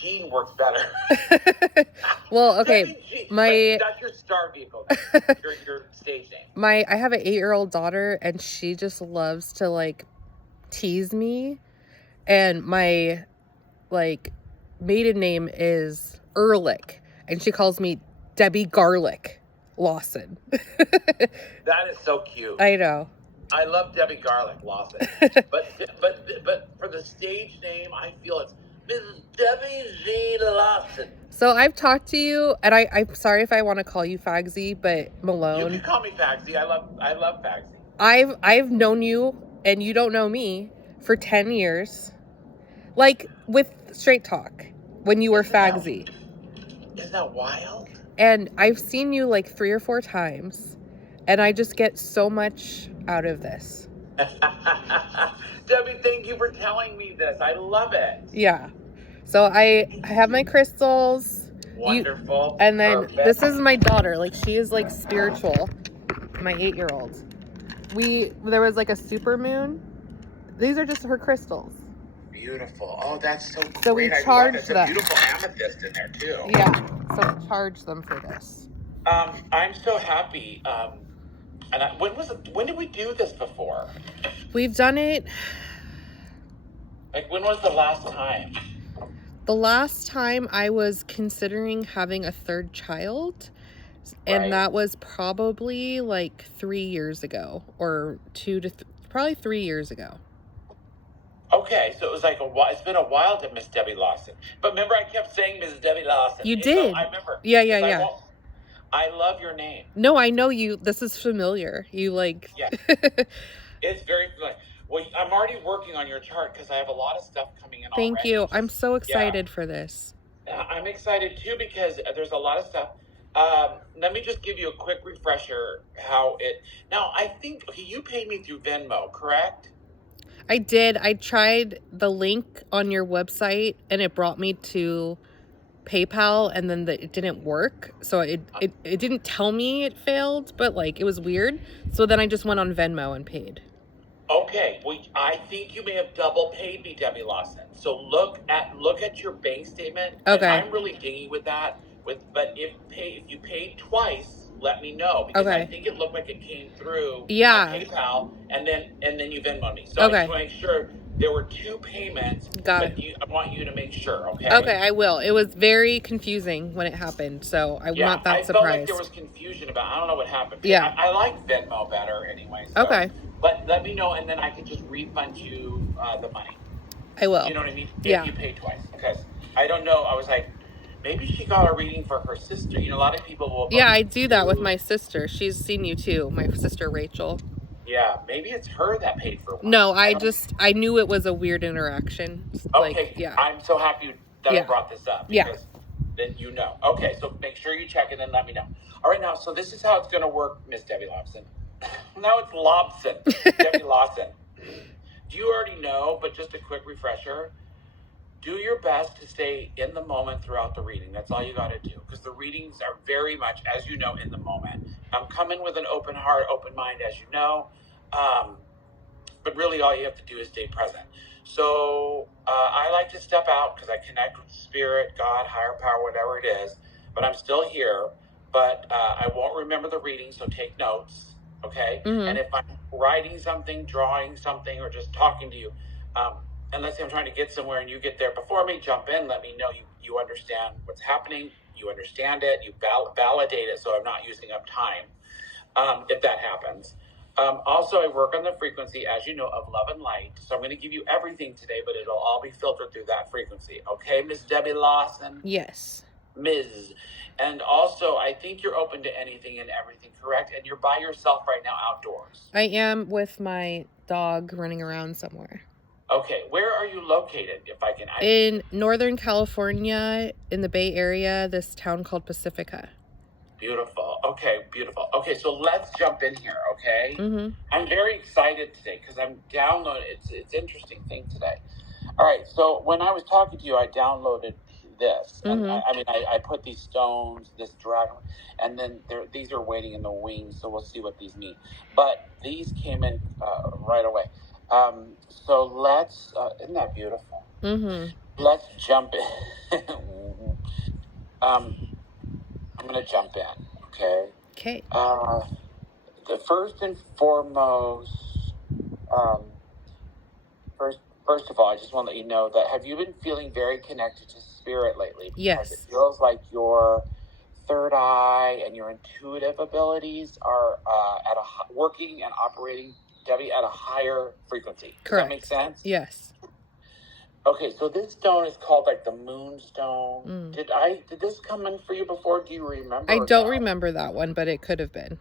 Jean works better. Well, okay. Debbie Jean. That's your star vehicle. That's your stage name. I have an 8-year-old daughter, and she just loves to like tease me. And my like maiden name is Ehrlich, and she calls me Debbie Garlic Lawson. That is so cute. I know. I love Debbie Garlic Lawson. but for the stage name, I feel it's Mrs. Debbie Jean Lawson. So I've talked to you, and I'm sorry if I want to call you Fagsy, but Malone. You can call me Fagsy. I love Fagsy. I've known you, and you don't know me, for 10 years. Like, with Straight Talk, when you were Fagsy. Isn't that wild? And I've seen you like 3 or 4 times, and I just get so much out of this. Debbie, thank you for telling me this. I love it. Yeah. So I have my crystals. Wonderful. And then this is my daughter. Like, she is like spiritual. My 8-year-old. There was like a super moon. These are just her crystals. Beautiful. Oh, that's so great. So we charge them. There's a beautiful amethyst in there too. Yeah. So we charge them for this. I'm so happy. And when did we do this before? We've done it. Like, when was the last time? The last time I was considering having a 3rd child, and that was probably like 3 years ago, or probably 3 years ago. Okay, so it was like it's been a while to Miss Debbie Lawson. But remember, I kept saying Mrs. Debbie Lawson. You did. So I remember. Yeah. I love your name. No, I know you. This is familiar. You like. Yeah. It's very familiar. Well, I'm already working on your chart because I have a lot of stuff coming in. Thank you. I'm so excited for this. I'm excited too because there's a lot of stuff. Let me just give you a quick refresher Now, I think you paid me through Venmo, correct? I did. I tried the link on your website, and it brought me to PayPal, and then it didn't work. So it didn't tell me it failed, but like it was weird. So then I just went on Venmo and paid. Okay, well, I think you may have double paid me, Debbie Lawson. So look at your bank statement. Okay. And I'm really dingy with that. But if you paid twice, let me know, because I think it looked like it came through PayPal, and then you Venmo me. So I just want to make sure there were 2 payments. Got it. I want you to make sure. Okay. Okay, I will. It was very confusing when it happened, so I'm not that surprised. I felt like there was confusion about. I don't know what happened. Yeah. I like Venmo better anyway. So. Okay. But let me know, and then I can just refund you the money. I will. You know what I mean? If you pay twice. Because I don't know. I was like, maybe she got a reading for her sister. You know, a lot of people will. Yeah, I do that with my sister. She's seen you too. My sister, Rachel. Yeah, maybe it's her that paid for one. No, I knew it was a weird interaction. Okay. I'm so happy that I brought this up. Because then you know. Okay, so make sure you check and then let me know. All right, now, so this is how it's going to work, Miss Debbie Lawson. Now it's Lobson, Debbie Lawson. Do you already know, but just a quick refresher, do your best to stay in the moment throughout the reading. That's all you got to do, because the readings are very much, as you know, in the moment. Come in with an open heart, open mind, as you know, but really all you have to do is stay present. So I like to step out because I connect with spirit, God, higher power, whatever it is, but I'm still here, but I won't remember the reading, so take notes. Okay. Mm-hmm. And if I'm writing something, drawing something, or just talking to you, and let's say I'm trying to get somewhere and you get there before me, jump in, let me know you understand what's happening, you understand it, you validate it, so I'm not using up time, if that happens. Also, I work on the frequency, as you know, of love and light. So I'm going to give you everything today, but it'll all be filtered through that frequency. Okay, Miss Debbie Lawson? Yes. Ms. And also, I think you're open to anything and everything, correct? And you're by yourself right now outdoors. I am with my dog running around somewhere. Okay, where are you located, if I can? In Northern California, in the Bay Area, this town called Pacifica. Beautiful. Okay, beautiful. Okay, so let's jump in here, okay? Mm-hmm. I'm very excited today because I'm downloading. It's interesting thing today. All right, so when I was talking to you, I downloaded this. Mm-hmm. And I put these stones, this dragon, and then these are waiting in the wings, so we'll see what these mean. But these came in right away. So let's, isn't that beautiful? Mm-hmm. let's jump in. I'm going to jump in, okay? Okay. The first and foremost, first of all, I just want to let you know that have you been feeling very connected to spirit lately? Because yes. It feels like your third eye and your intuitive abilities are working and operating, Debbie, at a higher frequency. Does Correct. that make sense? Yes. Okay, so this stone is called like the moonstone. Did this come in for you before? Do you remember? I don't remember that one, but it could have been.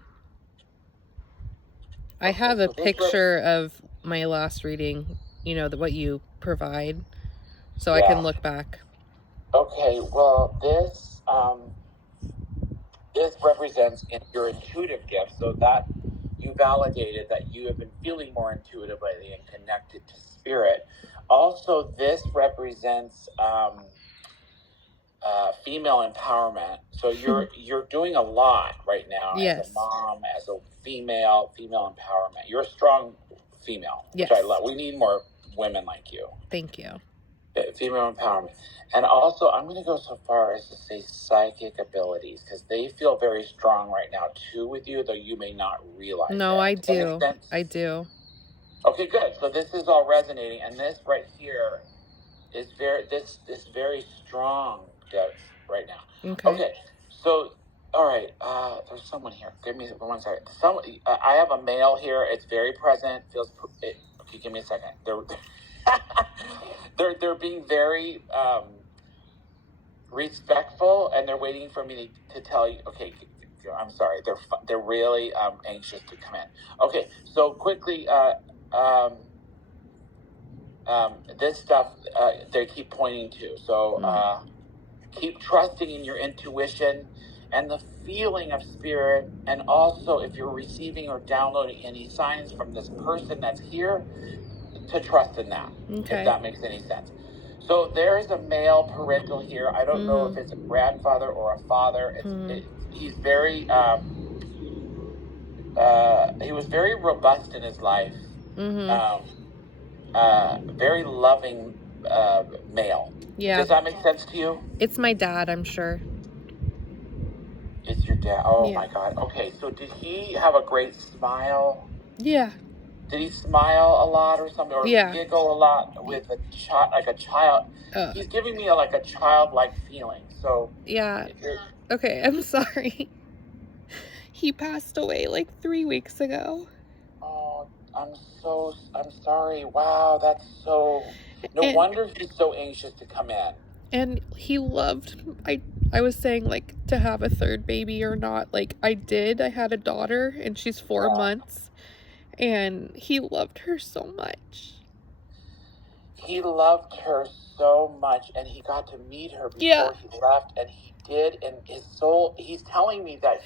I have a picture of my last reading, what you provide, so I can look back. Okay, well, this represents your intuitive gift, so that you validated that you have been feeling more intuitive lately and connected to spirit. Also, this represents female empowerment. So you're doing a lot right now as a mom, as a female empowerment. You're a strong female, which I love. We need more women like you. Thank you. Female empowerment. And also, I'm going to go so far as to say psychic abilities, because they feel very strong right now too with you, though you may not realize it. No, I do. I do. Okay, good. So this is all resonating, and this right here is very strong right now. Okay. So, all right. There's someone here. Give me 1 second. I have a male here. It's very present. Okay, give me a second. They're being very respectful, and they're waiting for me to tell you. Okay, I'm sorry. They're really anxious to come in. Okay, so quickly. This stuff they keep pointing to. So keep trusting in your intuition and the feeling of spirit. And also, if you're receiving or downloading any signs from this person that's here, to trust in that, if that makes any sense. So there is a male parental here. I don't know if it's a grandfather or a father. He's very, he was very robust in his life. Very loving male. Yeah. Does that make sense to you? It's my dad, I'm sure. It's your dad. Oh my God. Okay, so did he have a great smile? Yeah. Did he smile a lot or something, or giggle a lot with a child? He's giving me like a childlike feeling. So yeah. Okay, I'm sorry. He passed away like 3 weeks ago. Oh, I'm sorry. Wow, that's so. No wonder he's so anxious to come in. And he loved. I was saying like to have a third baby or not. Like I had a daughter, and she's 4 months. And he loved her so much. He loved her so much, and he got to meet her before he left, and he did. And his soul, he's telling me that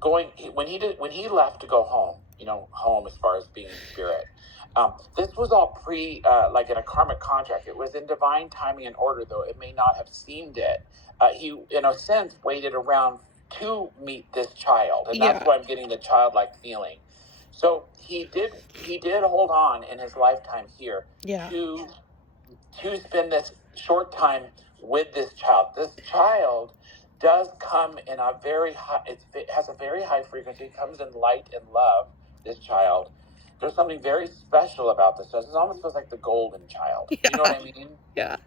when he left to go home, home as far as being in spirit. This was all like in a karmic contract. It was in divine timing and order, though it may not have seemed it. He, in a sense, waited around to meet this child, and that's why I'm getting the childlike feeling. So he did hold on in his lifetime here to spend this short time with this child. This child does come in a very high. It has a very high frequency. It comes in light and love. This child. There's something very special about this. It almost feels like the golden child. Yeah. You know what I mean? Yeah.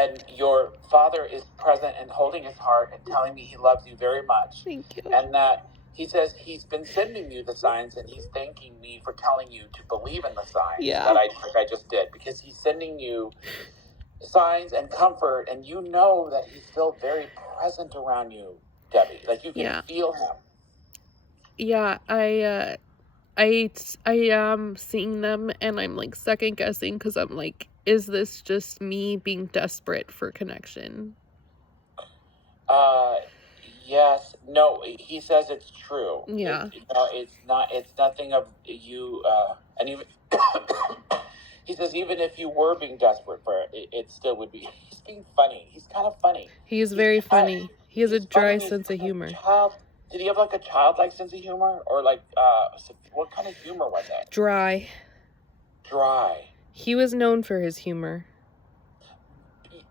And your father is present and holding his heart and telling me he loves you very much. Thank you. And that he says he's been sending you the signs, and he's thanking me for telling you to believe in the signs that I just did, because he's sending you signs and comfort, and you know that he's still very present around you, Debbie. Like you can feel him. Yeah, I am seeing them, and I'm like second guessing, because I'm like, is this just me being desperate for connection? Yes. No, he says it's true. Yeah. It's nothing of you, and even he says even if you were being desperate for it, it still would be. He's being funny. He's kind of funny. He's very funny. He has a dry sense of humor. Did he have like a childlike sense of humor, or like what kind of humor was it? Dry. dry. He was known for his humor.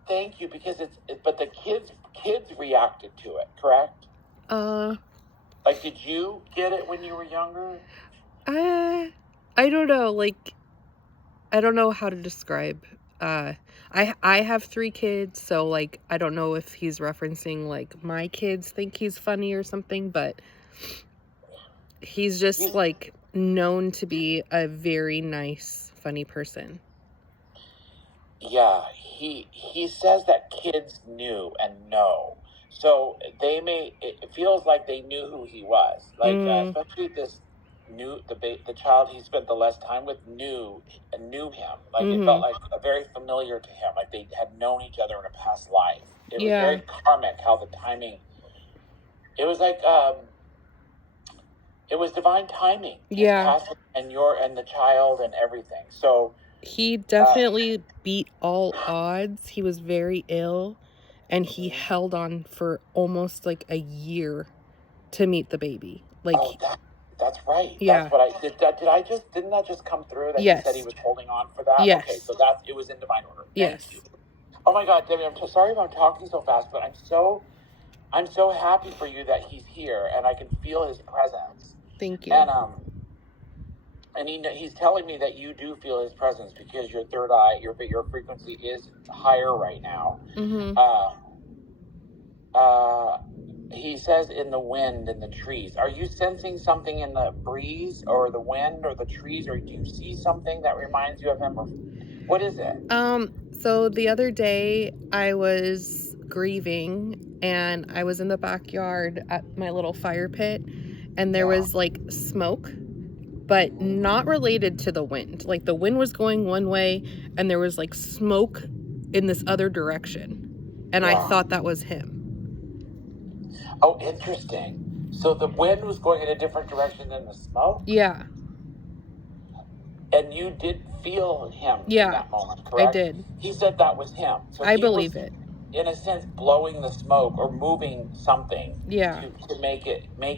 Thank you, because but the kids reacted to it, correct? Like, did you get it when you were younger? I don't know. Like, I don't know how to describe. I have 3 kids, so like I don't know if he's referencing like my kids think he's funny or something, but he's just like known to be a very nice, funny person. Yeah, he says that kids knew and know. So it feels like they knew who he was. Like, especially this the child he spent the less time with knew him. Like, it felt like very familiar to him. Like they had known each other in a past life. It was very karmic how the timing, it was like, it was divine timing. Yeah. And the child and everything. So he definitely beat all odds. He was very ill, and he held on for almost like a year to meet the baby. Like, that's right. Yeah. That's what I did. Didn't that just come through that Yes. He said he was holding on for that? Yes. Okay, so it was in divine order. Yes. Thank you. Oh my God, Debbie, I'm so sorry if I'm talking so fast, but I'm so happy for you that he's here and I can feel his presence. Thank you. And he's telling me that you do feel his presence because your third eye, your frequency is higher right now. He says in the wind and the trees. Are you sensing something in the breeze or the wind or the trees, or do you see something that reminds you of him? Or what is it? So the other day I was grieving and I was in the backyard at my little fire pit, and there was like smoke, but not related to the wind. Like the wind was going one way and there was like smoke in this other direction. And I thought that was him. Oh, interesting. So the wind was going in a different direction than the smoke? Yeah. And you did feel him in that moment, correct? I did. He said that was him. So I believe it. In a sense, blowing the smoke or moving something to make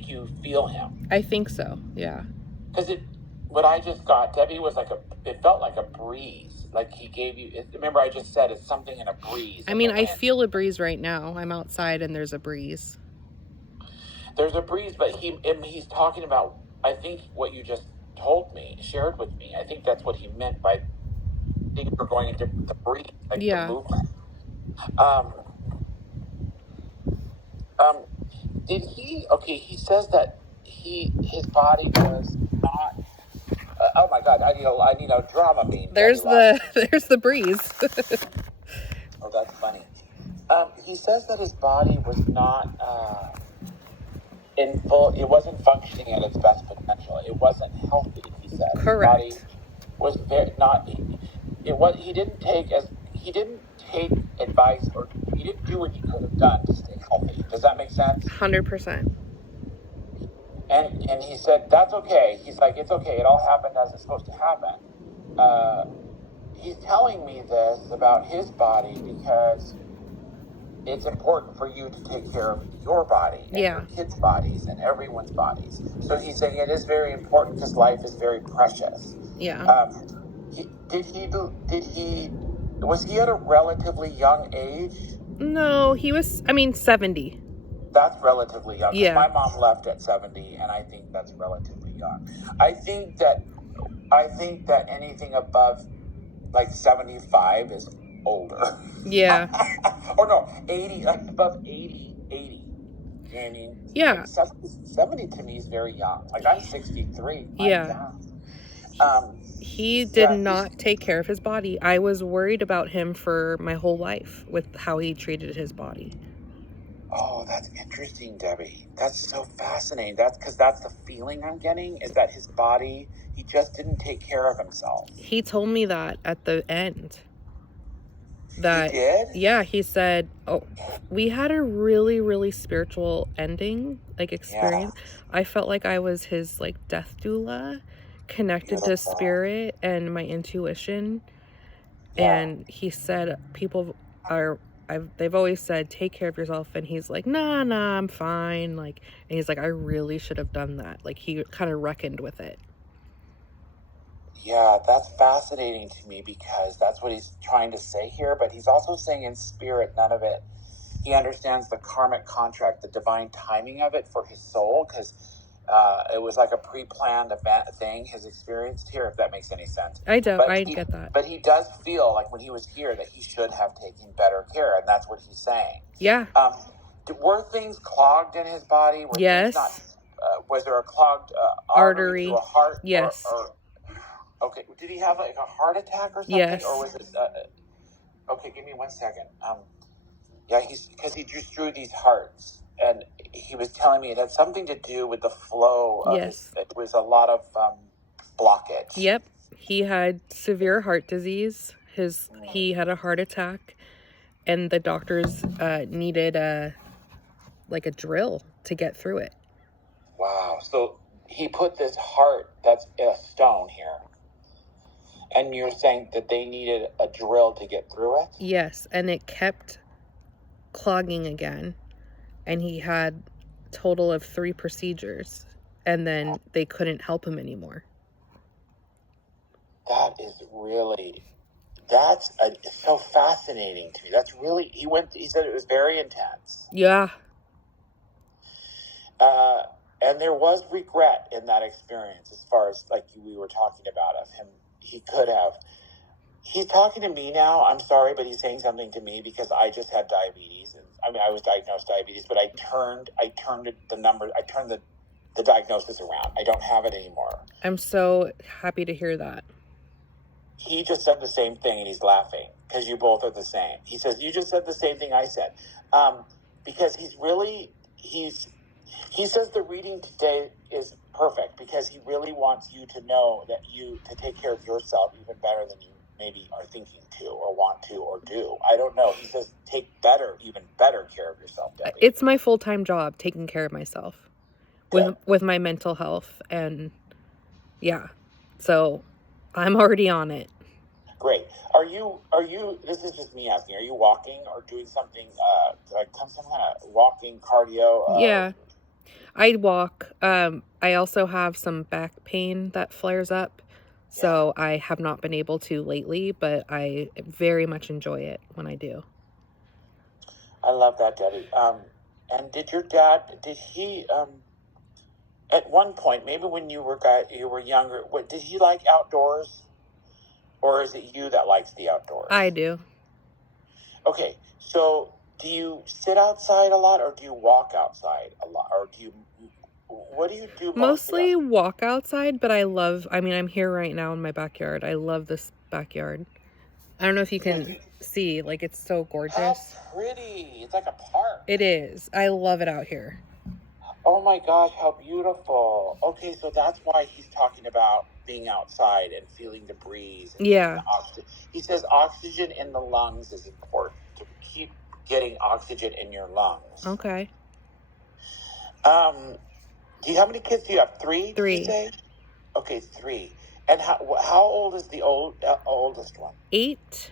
you feel him. I think so, yeah. Because what I just got, Debbie, was it felt like a breeze. Like he gave you, remember I just said it's something in a breeze. I mean, I feel a breeze right now. I'm outside and there's a breeze. There's a breeze, but he's talking about, I think what you just shared with me, I think that's what he meant by things are going into the breeze, like the movement. He says that his body was not, oh my God, I need a drama beam. There's the breeze. Oh, that's funny. He says that his body was not, it wasn't functioning at its best potential. It wasn't healthy, he said. Correct. His body was he didn't take advice, or he didn't do what he could have done to stay healthy. Does that make sense? 100%. And he said, that's okay. He's like, it's okay. It all happened as it's supposed to happen. He's telling me this about his body because it's important for you to take care of your body and your kids' bodies and everyone's bodies. So he's saying it is very important because life is very precious. Yeah. Was he at a relatively young age? No, he was, 70. That's relatively young. Yeah. My mom left at 70, and I think that's relatively young. I think that anything above like 75 is older. Yeah. Or no, 80, like above 80. You know what I mean? Yeah. Like 70 to me is very young. Like I'm 63. Yeah. He did not take care of his body. I was worried about him for my whole life with how he treated his body. Oh, that's interesting, Debbie. That's so fascinating. That's because that's the feeling I'm getting, is that his body, he just didn't take care of himself. He told me that at the end. He did? Yeah, he said, we had a really, really spiritual ending, like experience. Yeah. I felt like I was his like death doula, connected to spirit and my intuition. Yeah. And he said they've always said, take care of yourself. And he's like, nah, I'm fine. Like, and he's like, I really should have done that. Like, he kind of reckoned with it. Yeah, that's fascinating to me because that's what he's trying to say here. But he's also saying in spirit, none of it. He understands the karmic contract, the divine timing of it for his soul, because it was like a pre-planned event thing his experienced here, if that makes any sense. I get that. But he does feel like when he was here that he should have taken better care, and that's what he's saying. Yeah. Were things clogged in his body? Yes. Was there a clogged artery to a heart? Yes. Okay. Did he have like a heart attack or something? Yes. Or was it? Okay, give me 1 second. Yeah, because he just drew these hearts, and he was telling me it had something to do with the flow of it was a lot of blockage. Yep. He had severe heart disease. He had a heart attack, and the doctors needed a drill to get through it. Wow. So he put this heart that's a stone here. And you're saying that they needed a drill to get through it? Yes, and it kept clogging again. And he had a total of 3 procedures. And then they couldn't help him anymore. That's so fascinating to me. That's really, he said it was very intense. Yeah. And there was regret in that experience as far as like we were talking about of him. He could have. He's talking to me now. I'm sorry, but he's saying something to me because I just had diabetes. And I was diagnosed diabetes, but I turned the diagnosis around. I don't have it anymore. I'm so happy to hear that. He just said the same thing, and he's laughing because you both are the same. He says, you just said the same thing I said. Because he says the reading today is perfect because he really wants you to know that to take care of yourself even better than you maybe are thinking to or want to or do. I don't know. He says take even better care of yourself, Debbie. It's my full-time job, taking care of myself with my mental health. And yeah, so I'm already on it. Great. Are you, this is just me asking, are you walking or doing something, like some kind of walking cardio? Yeah. I walk. I also have some back pain that flares up. So I have not been able to lately, but I very much enjoy it when I do. I love that, Debbie. And did he, at one point, maybe when you were younger, did he like outdoors? Or is it you that likes the outdoors? I do. Okay, so do you sit outside a lot or do you walk outside a lot? Or what do you do mostly walk outside, but I'm here right now in my backyard. I love this backyard. I don't know if you can see, like, it's so gorgeous. How pretty. It's like a park. It is. I love it out here. Oh my gosh, how beautiful. Okay, so that's why he's talking about being outside and feeling the breeze. And yeah. He says oxygen in the lungs is important to keep getting oxygen in your lungs. Okay. How many kids do you have? 3? 3. Did you say? Okay, 3. And how old is the oldest one? 8.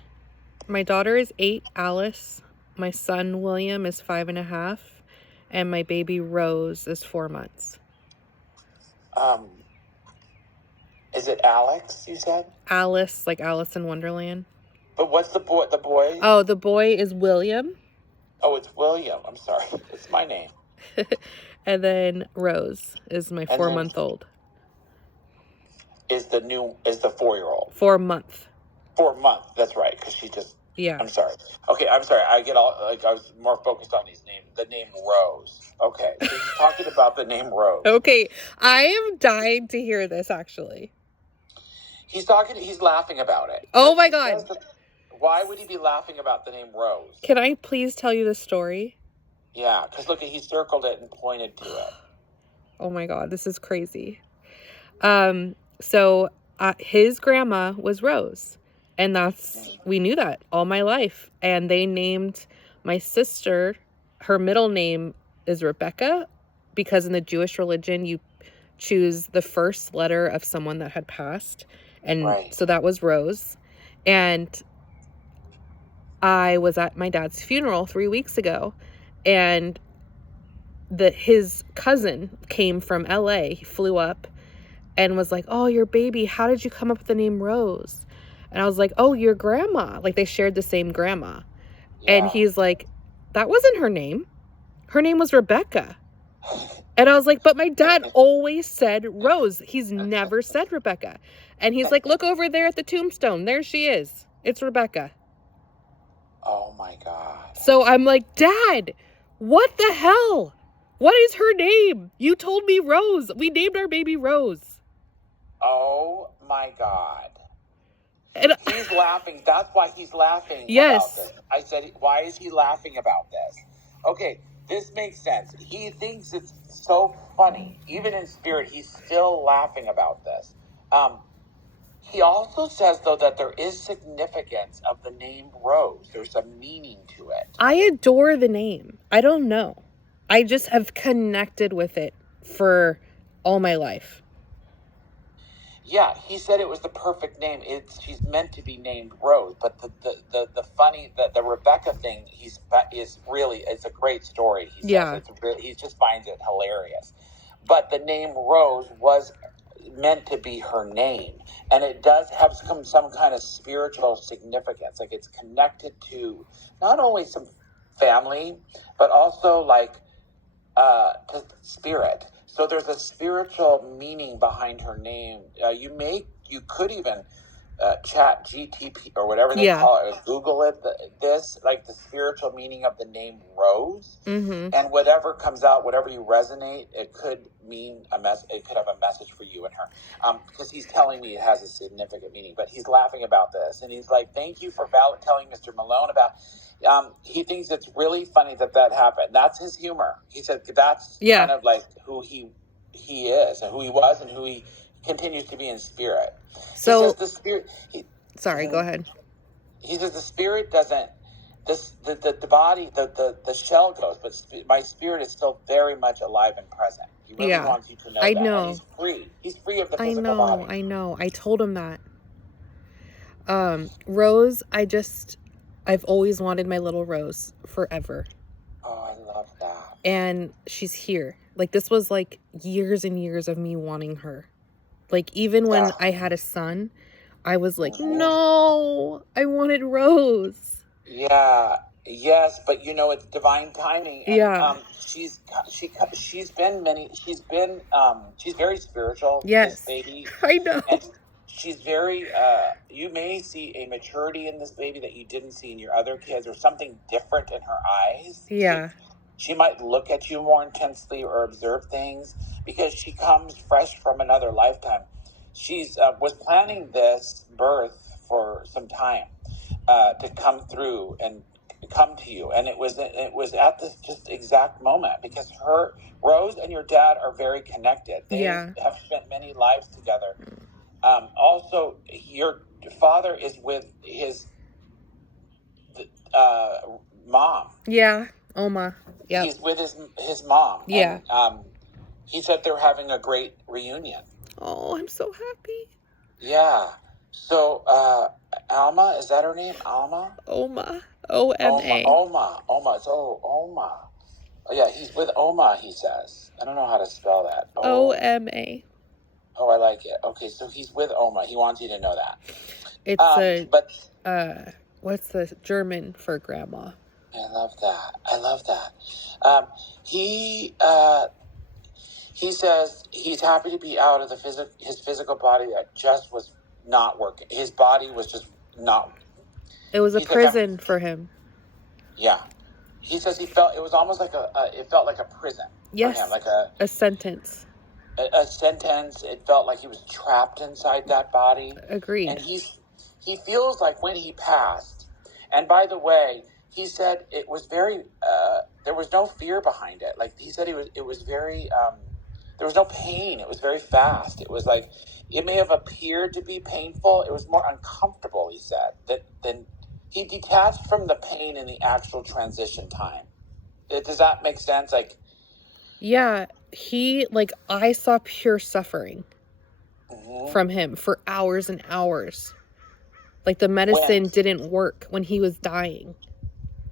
My daughter is 8, Alice. My son, William, is 5.5. And my baby, Rose, is 4 months. Is it Alex, you said? Alice, like Alice in Wonderland. But what's the boy? Oh, the boy is William. Oh, it's William. I'm sorry. It's my name. And then Rose is my 4-month-old. Is the 4-year-old? 4 month. 4 month. That's right. Because she just. Yeah. I'm sorry. Okay, I'm sorry. I was more focused on his name. The name Rose. Okay. So he's talking about the name Rose. Okay. I am dying to hear this, actually. He's laughing about it. Oh my God. Why would he be laughing about the name Rose? Can I please tell you the story? Yeah, because look, he circled it and pointed to it. Oh my God, this is crazy. So his grandma was Rose. And we knew that all my life. And they named my sister, her middle name is Rebecca, because in the Jewish religion, you choose the first letter of someone that had passed. And so that was Rose. And I was at my dad's funeral 3 weeks ago. And his cousin came from LA. He flew up. and was like, oh, your baby, how did you come up with the name Rose? And I was like, oh, your grandma. Like, they shared the same grandma. Yeah. And he's like, that wasn't her name. Her name was Rebecca. And I was like, but my dad always said Rose. He's never said Rebecca. And he's like, look over there at the tombstone. There she is. It's Rebecca. Oh, my God. So I'm like, Dad, what the hell? What is her name? You told me Rose. We named our baby Rose. Oh, my God. And he's laughing. That's why he's laughing about this. I said, why is he laughing about this? Okay, this makes sense. He thinks it's so funny. Even in spirit, he's still laughing about this. He also says, though, that there is significance of the name Rose. There's a meaning to it. I adore the name. I don't know. I just have connected with it for all my life. Yeah, he said it was the perfect name. She's meant to be named Rose, but the Rebecca thing it's a great story. He says he just finds it hilarious. But the name Rose was meant to be her name, and it does have some kind of spiritual significance. Like, it's connected to not only some family, but also to spirit. So there's a spiritual meaning behind her name. You could even chat GTP or whatever they call it, Google it. The spiritual meaning of the name Rose, and whatever comes out, whatever you resonate, it could mean it could have a message for you and her. Because he's telling me it has a significant meaning, but he's laughing about this, and he's like, "Thank you for telling Mr. Malone about." He thinks it's really funny that happened. That's his humor. He said that's kind of like who he is and who he was and who he continues to be in spirit. So he says the spirit. Go ahead. He says the spirit doesn't. The body, the shell goes, but my spirit is still very much alive and present. He really wants you to know that. Know. And he's free. He's free of the physical body. I know. I told him that. Rose, I've always wanted my little Rose forever. Oh, I love that. And she's here. Like, this was like years and years of me wanting her. Like, even when I had a son, I was like, no, I wanted Rose. Yeah. Yes, but it's divine timing. And, she's very spiritual. Yes. This baby. I know. And she's very, you may see a maturity in this baby that you didn't see in your other kids, or something different in her eyes. Yeah. She might look at you more intensely or observe things because she comes fresh from another lifetime. She's was planning this birth for some time to come through and come to you, and it was at this just exact moment, because Rose and your dad are very connected. They have spent many lives together. Also, your father is with his mom. Yeah, Oma. Yeah, he's with his mom. Yeah. And, he said they're having a great reunion. Oh, I'm so happy. Yeah. So, Alma, is that her name? Alma? Oma. O-M-A. Oma. It's Oma. Oh, yeah, he's with Oma, he says. I don't know how to spell that. O-M-A. Oh, I like it. Okay, so he's with Oma. He wants you to know that. It's what's the German for grandma? I love that. He says he's happy to be out of his physical body that just was not working. His body was just not. It was a prison for him. Yeah. He says it was almost like it felt like a prison for him, like a sentence. A sentence. It felt like he was trapped inside that body. Agreed. And he feels like when he passed, and by the way, he said it was very, there was no fear behind it. Like, he said it was very, there was no pain. It was very fast. It was like, it may have appeared to be painful. It was more uncomfortable, he said, than he detached from the pain in the actual transition time. Does that make sense? Like, yeah, I saw pure suffering from him for hours and hours. Like, the medicine didn't work when he was dying.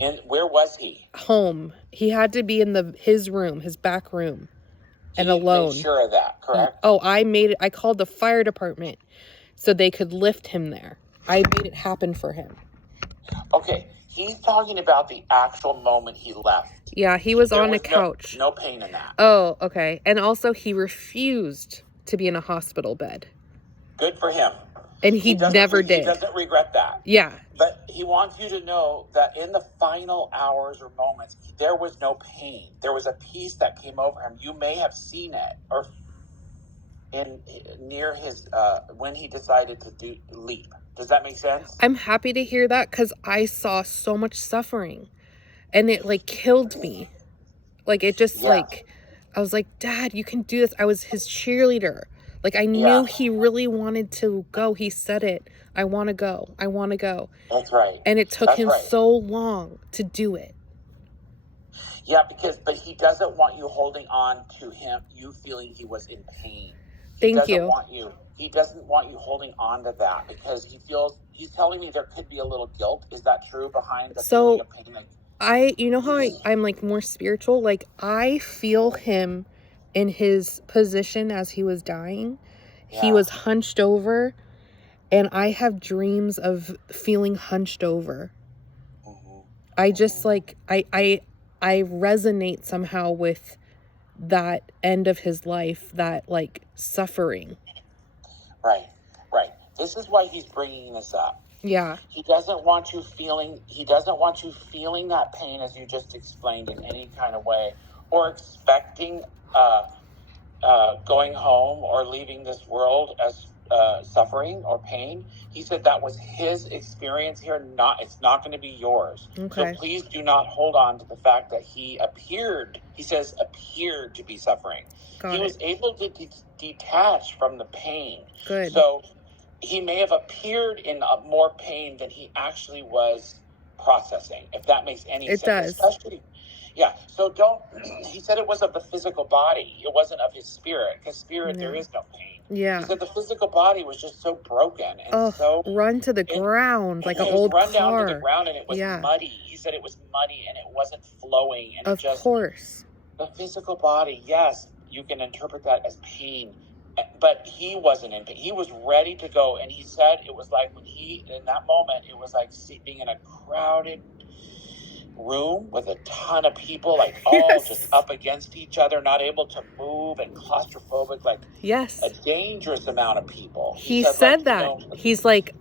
And where was he? Home. He had to be in his room, his back room. and alone. Made sure of that, correct? Oh, I called the fire department so they could lift him there. I made it happen for him. Okay, he's talking about the actual moment he left. Yeah, he was on a couch. No pain in that. Oh, okay. And also, he refused to be in a hospital bed. Good for him. And he never did. He doesn't regret that. Yeah. But he wants you to know that in the final hours or moments, there was no pain. There was a peace that came over him. You may have seen it, or near his when he decided to leap. Does that make sense? I'm happy to hear that, because I saw so much suffering, and it like killed me. Like it just like, I was like, Dad, you can do this. I was his cheerleader. Like I knew he really wanted to go. He said it. I want to go. I want to go. That's right. And it took him so long to do it. Yeah, but he doesn't want you holding on to him, you feeling he was in pain. He doesn't want you holding on to that, because he's telling me there could be a little guilt. Is that true behind the feeling of pain? You know how I'm like more spiritual? Like I feel him in his position as he was dying. Yeah. He was hunched over, and I have dreams of feeling hunched over. Mm-hmm. I just like, I resonate somehow with that end of his life, that like suffering. Right. This is why he's bringing this up. Yeah. He doesn't want you feeling that pain, as you just explained, in any kind of way, or expecting going home or leaving this world as suffering or pain. He said that was his experience here. It's not going to be yours. Okay. So please do not hold on to the fact that he appeared to be suffering. He was able to detach from the pain. Good. So he may have appeared in more pain than he actually was processing, if that makes any sense. It does. Especially, yeah. So he said it was of the physical body. It wasn't of his spirit, because spirit, there is no pain. Yeah. He said the physical body was just so broken and run to the ground like an old car. Run down to the ground, and it was muddy. He said it was muddy and it wasn't flowing. And of course. The physical body, yes, you can interpret that as pain. But he wasn't in pain. He was ready to go. And he said it was like in that moment, it was like being in a crowded room with a ton of people, like all just up against each other, not able to move, and claustrophobic, like a dangerous amount of people. He said that. He's like,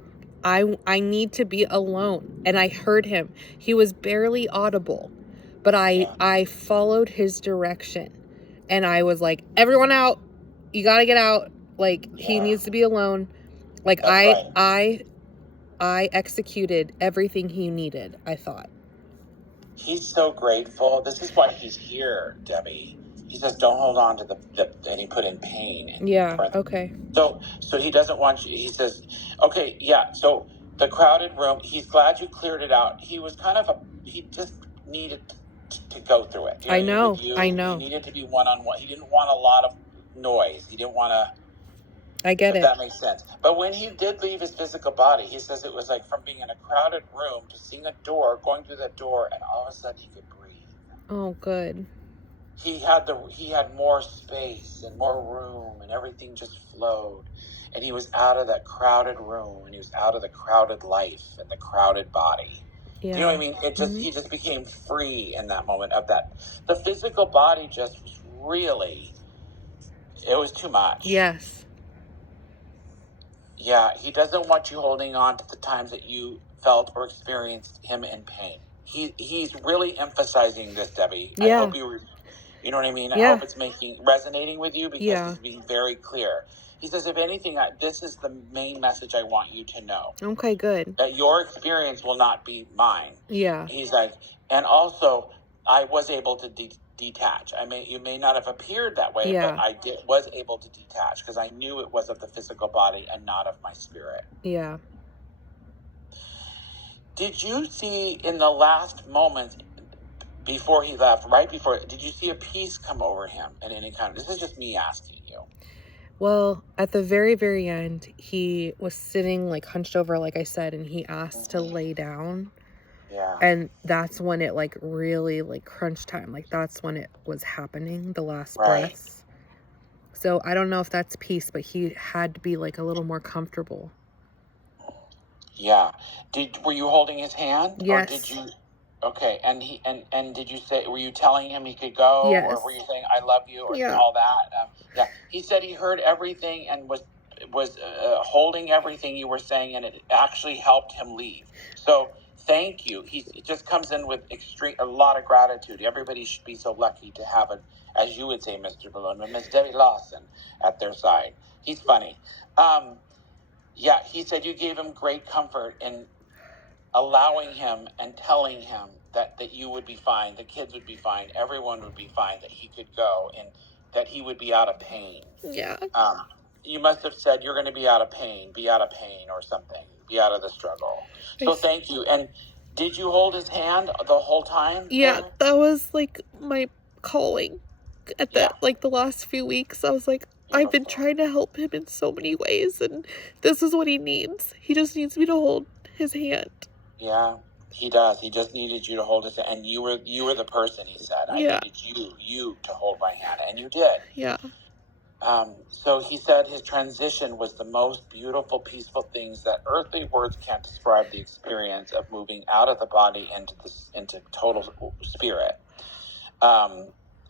I need to be alone. And I heard him. He was barely audible, but I followed his direction, and I was like, everyone out. You got to get out. Like he needs to be alone. Like I executed everything he needed, I thought. He's so grateful. This is why he's here, Debbie. He says, don't hold on to and he put in pain. Okay. So he doesn't want you, he says, okay, so the crowded room, he's glad you cleared it out. He was he just needed to go through it. I know. He needed to be one-on-one. He didn't want a lot of noise. He didn't want to. I get it. That makes sense. But when he did leave his physical body, he says it was like from being in a crowded room to seeing a door, going through that door, and all of a sudden he could breathe. Oh, good. He had more space and more room, and everything just flowed. And he was out of that crowded room, and he was out of the crowded life and the crowded body. Yeah. You know what I mean? It just he just became free in that moment of that. The physical body just was really. It was too much. Yes. Yeah, he doesn't want you holding on to the times that you felt or experienced him in pain. He's really emphasizing this, Debbie. Yeah. I hope you know what I mean? I hope it's resonating with you, because he's being very clear. He says, if anything, this is the main message I want you to know. Okay, good. That your experience will not be mine. Yeah. He's like, and also, I was able to detach. You may not have appeared that way, but I was able to detach, because I knew it was of the physical body and not of my spirit. Yeah. Did you see in the last moments before he left, did you see a peace come over him at any kind? This is just me asking you. Well, at the very, very end, he was sitting like hunched over, like I said, and he asked to lay down. Yeah. And that's when it like really like crunch time. Like that's when it was happening, the last breaths. So I don't know if that's peace, but he had to be like a little more comfortable. Yeah. Were you holding his hand? Yes. Or did you? Okay. And did you say, were you telling him he could go? Yes. Or were you saying, I love you, or all that? Yeah. He said he heard everything and was holding everything you were saying, and it actually helped him leave. So thank you. It just comes in with a lot of gratitude. Everybody should be so lucky to have as you would say, Mr. Malone, but Miss Debbie Lawson at their side. He's funny. Yeah, he said you gave him great comfort in allowing him and telling him that you would be fine, the kids would be fine, everyone would be fine, that he could go, and that he would be out of pain. Yeah. You must have said, you're going to be out of pain, or something, be out of the struggle. So thank you. And did you hold his hand the whole time? Yeah, that was like my calling at the last few weeks. I was like, I've been trying to help him in so many ways, and this is what he needs. He just needs me to hold his hand. Yeah, he does. He just needed you to hold his hand, and you were the person. He said, I needed you to hold my hand, and you did. Yeah. So he said his transition was the most beautiful, peaceful things that earthly words can't describe. The experience of moving out of the body into total spirit.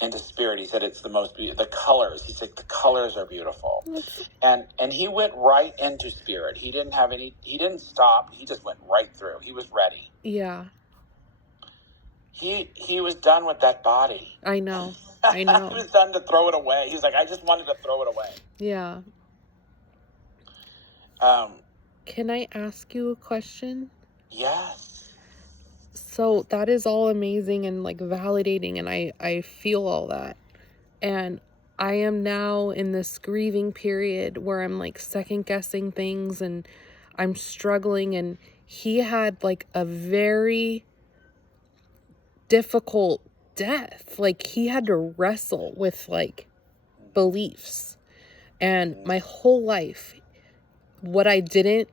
Into spirit. He said it's the most beautiful. The colors. He said the colors are beautiful, and he went right into spirit. He didn't stop. He just went right through. He was ready. Yeah. He was done with that body. I know. He was done to throw it away. He's like, I just wanted to throw it away. Yeah. Can I ask you a question? Yes. So that is all amazing and like validating, and I feel all that. And I am now in this grieving period where I'm like second guessing things and I'm struggling, and he had like a very difficult death. Like he had to wrestle with like beliefs, and my whole life what I didn't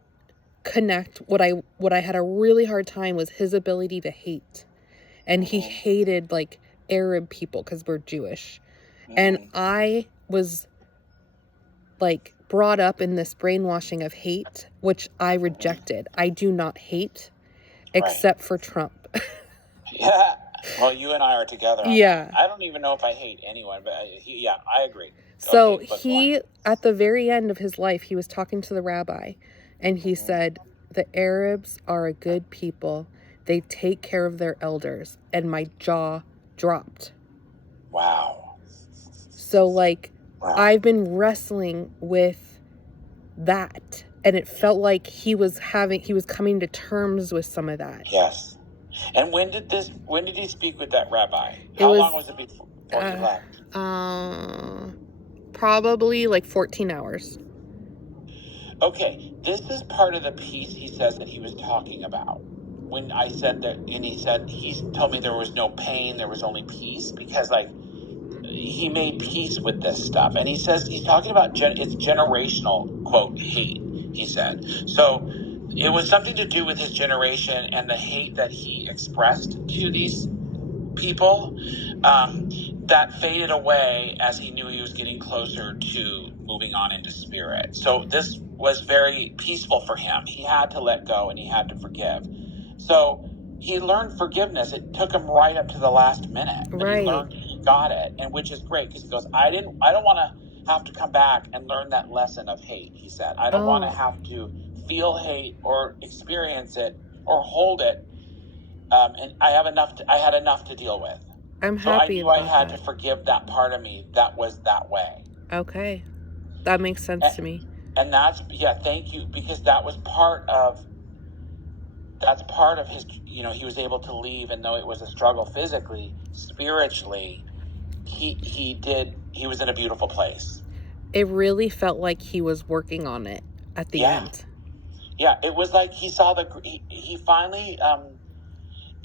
connect, what I had a really hard time was his ability to hate. And he hated like Arab people because we're Jewish. And I was like brought up in this brainwashing of hate, which I rejected. I do not hate except for Trump. Yeah. Well, you and I are together. Yeah. I don't even know if I hate anyone, but I agree. So he, at the very end of his life, he was talking to the rabbi, and he said, the Arabs are a good people. They take care of their elders. And my jaw dropped. Wow. So like, I've been wrestling with that, and it felt like he was coming to terms with some of that. Yes. And when did he speak with that rabbi? How long was it before he left? Probably like 14 hours. Okay, this is part of the peace he says that he was talking about. When I said that, and he told me there was no pain, there was only peace, because like he made peace with this stuff. And he says he's talking about it's generational, quote, hate, he said. So it was something to do with his generation and the hate that he expressed to these people that faded away as he knew he was getting closer to moving on into spirit. So this was very peaceful for him. He had to let go and he had to forgive. So he learned forgiveness. It took him right up to the last minute. But he got it, and which is great, because he goes, I don't want to have to come back and learn that lesson of hate, he said. I don't want to have to feel hate or experience it or hold it. And I had enough to deal with. I'm happy. So I knew I had to forgive that part of me that was that way. Okay. That makes sense to me. And thank you, because that was part of his, he was able to leave, and though it was a struggle physically, spiritually, he was in a beautiful place. It really felt like he was working on it at the end. Yeah, it was like he saw he finally,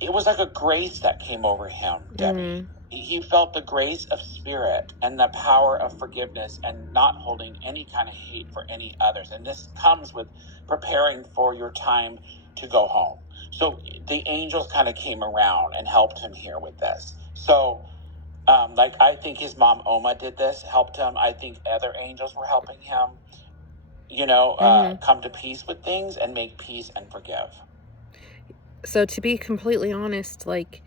it was like a grace that came over him, Debbie. Mm-hmm. He felt the grace of spirit and the power of forgiveness and not holding any kind of hate for any others. And this comes with preparing for your time to go home. So the angels kind of came around and helped him here with this. So Like, I think his mom, Oma, did this, helped him. I think other angels were helping him, come to peace with things and make peace and forgive. So to be completely honest, like,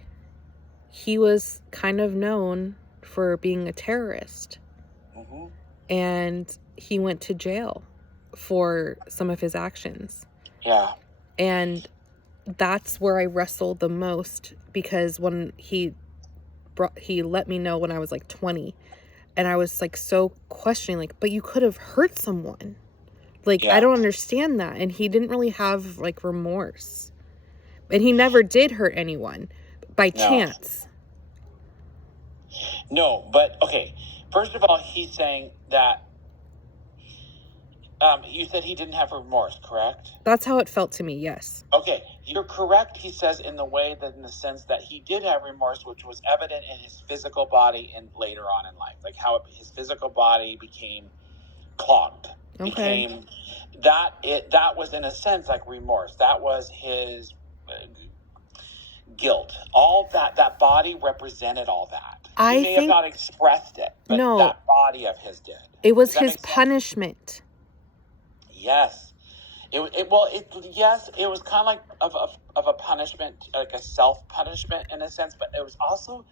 he was kind of known for being a terrorist. Mm-hmm. And he went to jail for some of his actions. Yeah. And that's where I wrestled the most, because when he let me know when I was like 20, and I was like so questioning, like, but you could have hurt someone. Like, I don't understand that. And he didn't really have like remorse. And he never did hurt anyone by chance. No, but okay. First of all, he's saying that you said he didn't have remorse, correct? That's how it felt to me, yes. Okay, you're correct, he says, in the sense that he did have remorse, which was evident in his physical body and later on in life. Like how his physical body became clogged. Okay. That was in a sense like remorse. That was his guilt. All that body represented all that. He may have not expressed it, but that body of his did. It was his punishment. Yes. It was kind of like of a punishment, like a self-punishment in a sense, but it was also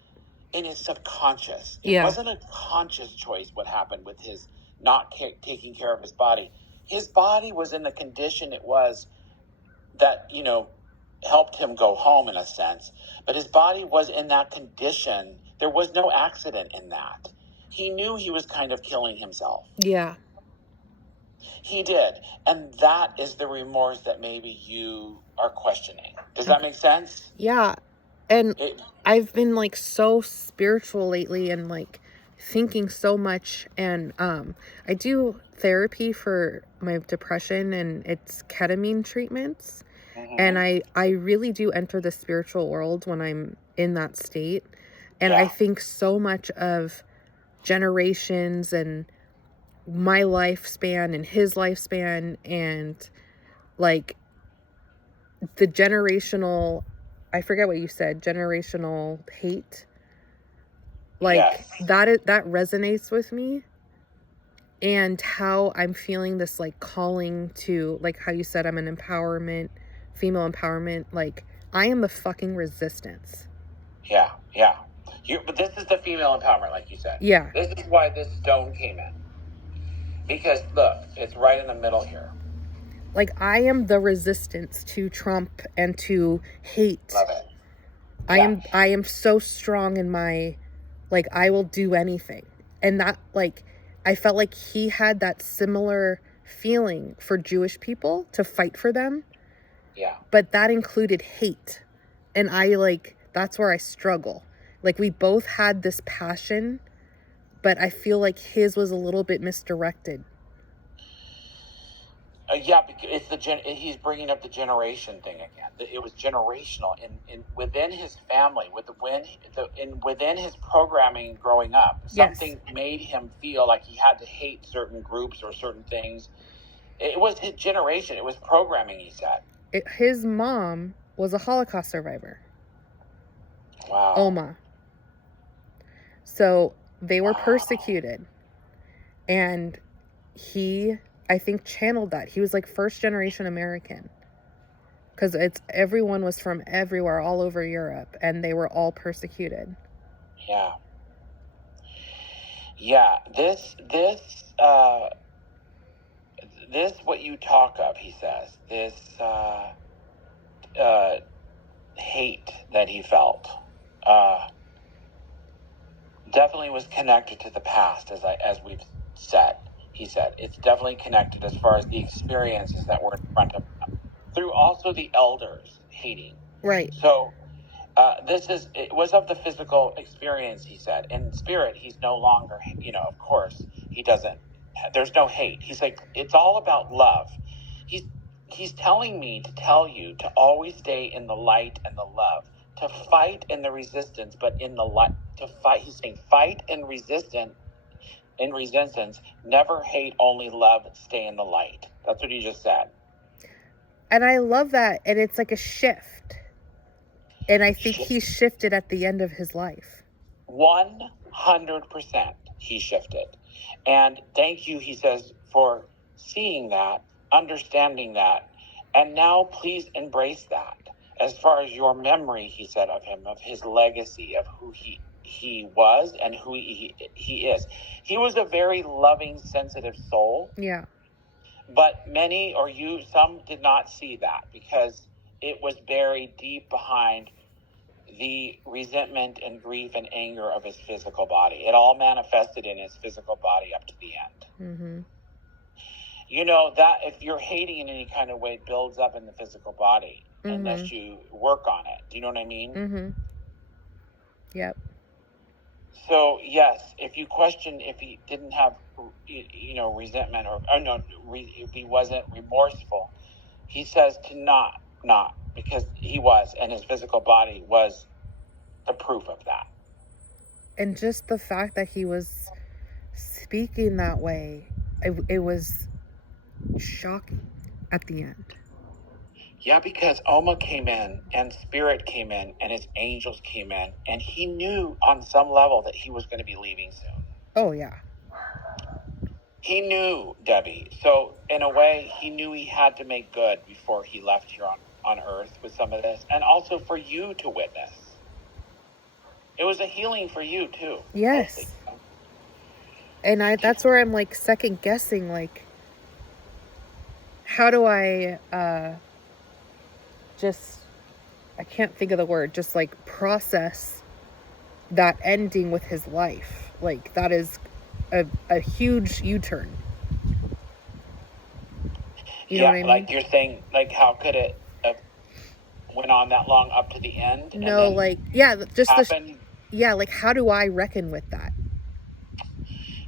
in his subconscious. It wasn't a conscious choice what happened with his not taking care of his body. His body was in the condition it was that, helped him go home in a sense, but his body was in that condition. There was no accident in that. He knew he was kind of killing himself. Yeah. He did. And that is the remorse that maybe you are questioning. Does that make sense? Yeah. And I've been like so spiritual lately and like thinking so much. And I do therapy for my depression, and it's ketamine treatments. Mm-hmm. And I really do enter the spiritual world when I'm in that state. And I think so much of generations and my lifespan and his lifespan, and like the generational, I forget what you said, generational hate. Like that resonates with me, and how I'm feeling this like calling to, like how you said, I'm an female empowerment. Like, I am the fucking resistance. Yeah. But this is the female empowerment, like you said. Yeah. This is why this stone came in. Because, look, it's right in the middle here. Like, I am the resistance to Trump and to hate. Love it. I am so strong in my, like, I will do anything. And that, like, I felt like he had that similar feeling for Jewish people, to fight for them. Yeah. But that included hate. And that's where I struggle. Like, we both had this passion, but I feel like his was a little bit misdirected. Because he's bringing up the generation thing again. It was generational within his family, within his programming growing up. Something made him feel like he had to hate certain groups or certain things. It was his generation. It was programming, he said. His mom was a Holocaust survivor. Wow. Oma. So they were persecuted. And he, I think, channeled that. He was like first generation American. Because everyone was from everywhere, all over Europe. And they were all persecuted. Yeah. Yeah. This what you talk of, he says, this hate that he felt definitely was connected to the past, as we've said. He said it's definitely connected as far as the experiences that were in front of him, through also the elders hating. Right. So it was of the physical experience, he said. In spirit, he's no longer, of course, he doesn't, there's no hate. He's like, it's all about love. He's telling me to tell you to always stay in the light and the love, to fight in the resistance, but in the light, to fight. He's saying fight in resistance, never hate, only love, stay in the light. That's what he just said. And I love that. And it's like a shift. And I think he shifted at the end of his life. 100% he shifted. And thank you, he says, for seeing that, understanding that, and now please embrace that. As far as your memory, he said, of him, of his legacy, of who he was and who he is. He was a very loving, sensitive soul. Yeah. But some did not see that because it was buried deep behind the resentment and grief and anger of his physical body. It all manifested in his physical body up to the end. Mm-hmm. You know, that if you're hating in any kind of way, it builds up in the physical body unless you work on it. Do you know what I mean? Mm-hmm. Yep. So, yes, if you question if he didn't have, resentment if he wasn't remorseful, he says to not, because he was, and his physical body was the proof of that. And just the fact that he was speaking that way, it was shocking at the end. Yeah, because Oma came in and Spirit came in and his angels came in, and he knew on some level that he was going to be leaving soon. Oh, yeah. He knew, Debbie. So in a way, he knew he had to make good before he left here on Earth with some of this, and also for you to witness. It was a healing for you too. Yes. Mostly. And that's where I'm like second guessing, like, how do I I can't think of the word, just like process that ending with his life. Like, that is a huge U-turn. You know what I mean? Like you're saying, like, how could it have went on that long up to the end? No, like, yeah, just happened? Like, how do I reckon with that?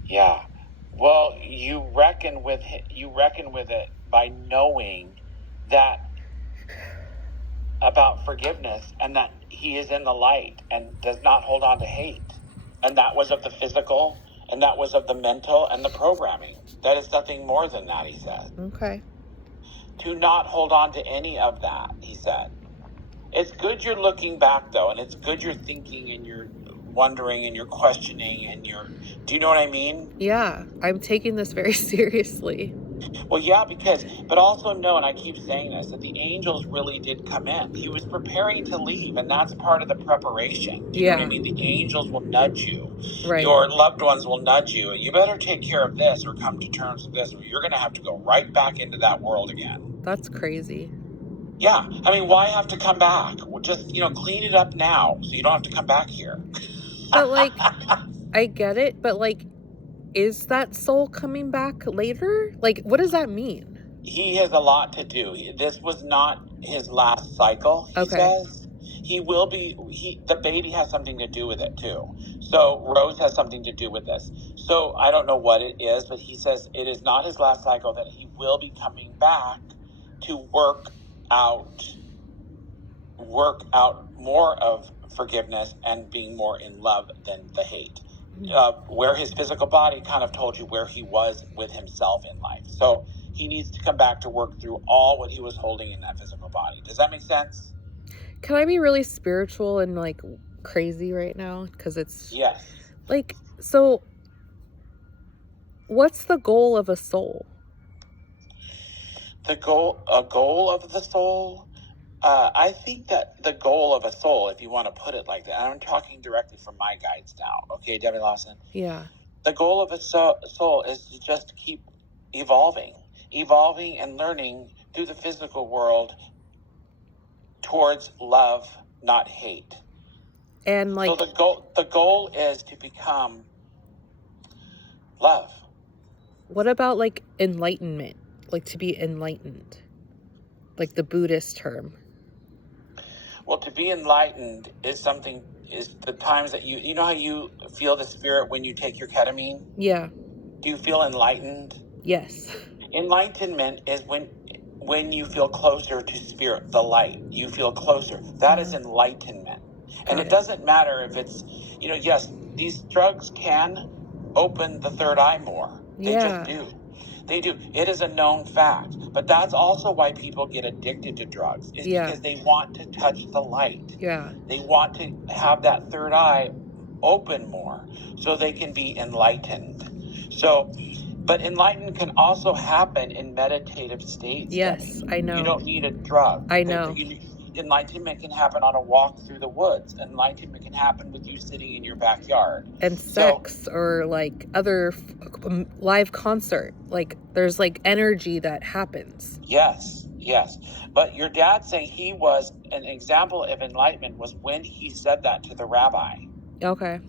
Yeah. Well, you reckon with it by knowing that about forgiveness, and that he is in the light and does not hold on to hate. And that was of the physical, and that was of the mental and the programming. That is nothing more than that, he said. Okay. To not hold on to any of that, he said. It's good you're looking back, though, and it's good you're thinking and you're wondering and you're questioning and do you know what I mean? Yeah, I'm taking this very seriously. Well, yeah, but also know, and I keep saying this, that the angels really did come in. He was preparing to leave, and that's part of the preparation. Do you know what I mean? The angels will nudge you. Right. Your loved ones will nudge you. You better take care of this or come to terms with this, or you're going to have to go right back into that world again. That's crazy. Yeah. I mean, why have to come back? Well, just, clean it up now so you don't have to come back here. But, like, I get it, but, like, is that soul coming back later? Like, what does that mean? He has a lot to do. This was not his last cycle, he says. He will be, the baby has something to do with it too. So Rose has something to do with this. So I don't know what it is, but he says it is not his last cycle, that he will be coming back to work out more of forgiveness and being more in love than the hate. Where his physical body kind of told you where he was with himself in life. So he needs to come back to work through all what he was holding in that physical body. Does that make sense? Can I be really spiritual and, like, crazy right now? Because it's... Yes. Like, so, what's the goal of a soul? A goal of the soul? I think that the goal of a soul, if you want to put it like that, and I'm talking directly from my guides now, okay, Debbie Lawson? Yeah. The goal of a soul is to just keep evolving and learning through the physical world towards love, not hate. And, like... So the goal is to become love. What about, like, enlightenment? Like, to be enlightened? Like the Buddhist term. Well, to be enlightened is the times that you know how you feel the spirit when you take your ketamine? Yeah. Do you feel enlightened? Yes. Enlightenment is when you feel closer to spirit, the light. You feel closer. That is enlightenment. And it doesn't matter if it's, yes, these drugs can open the third eye more. They just do. They do. It is a known fact. But that's also why people get addicted to drugs, is because they want to touch the light. Yeah. They want to have that third eye open more so they can be enlightened. So, but enlightenment can also happen in meditative states. Yes, Debbie. I know. You don't need a drug. I know. Enlightenment can happen on a walk through the woods. Enlightenment can happen with you sitting in your backyard. And sex, or like other live concert. Like there's like energy that happens. Yes. But your dad saying he was an example of enlightenment was when he said that to the rabbi. Okay.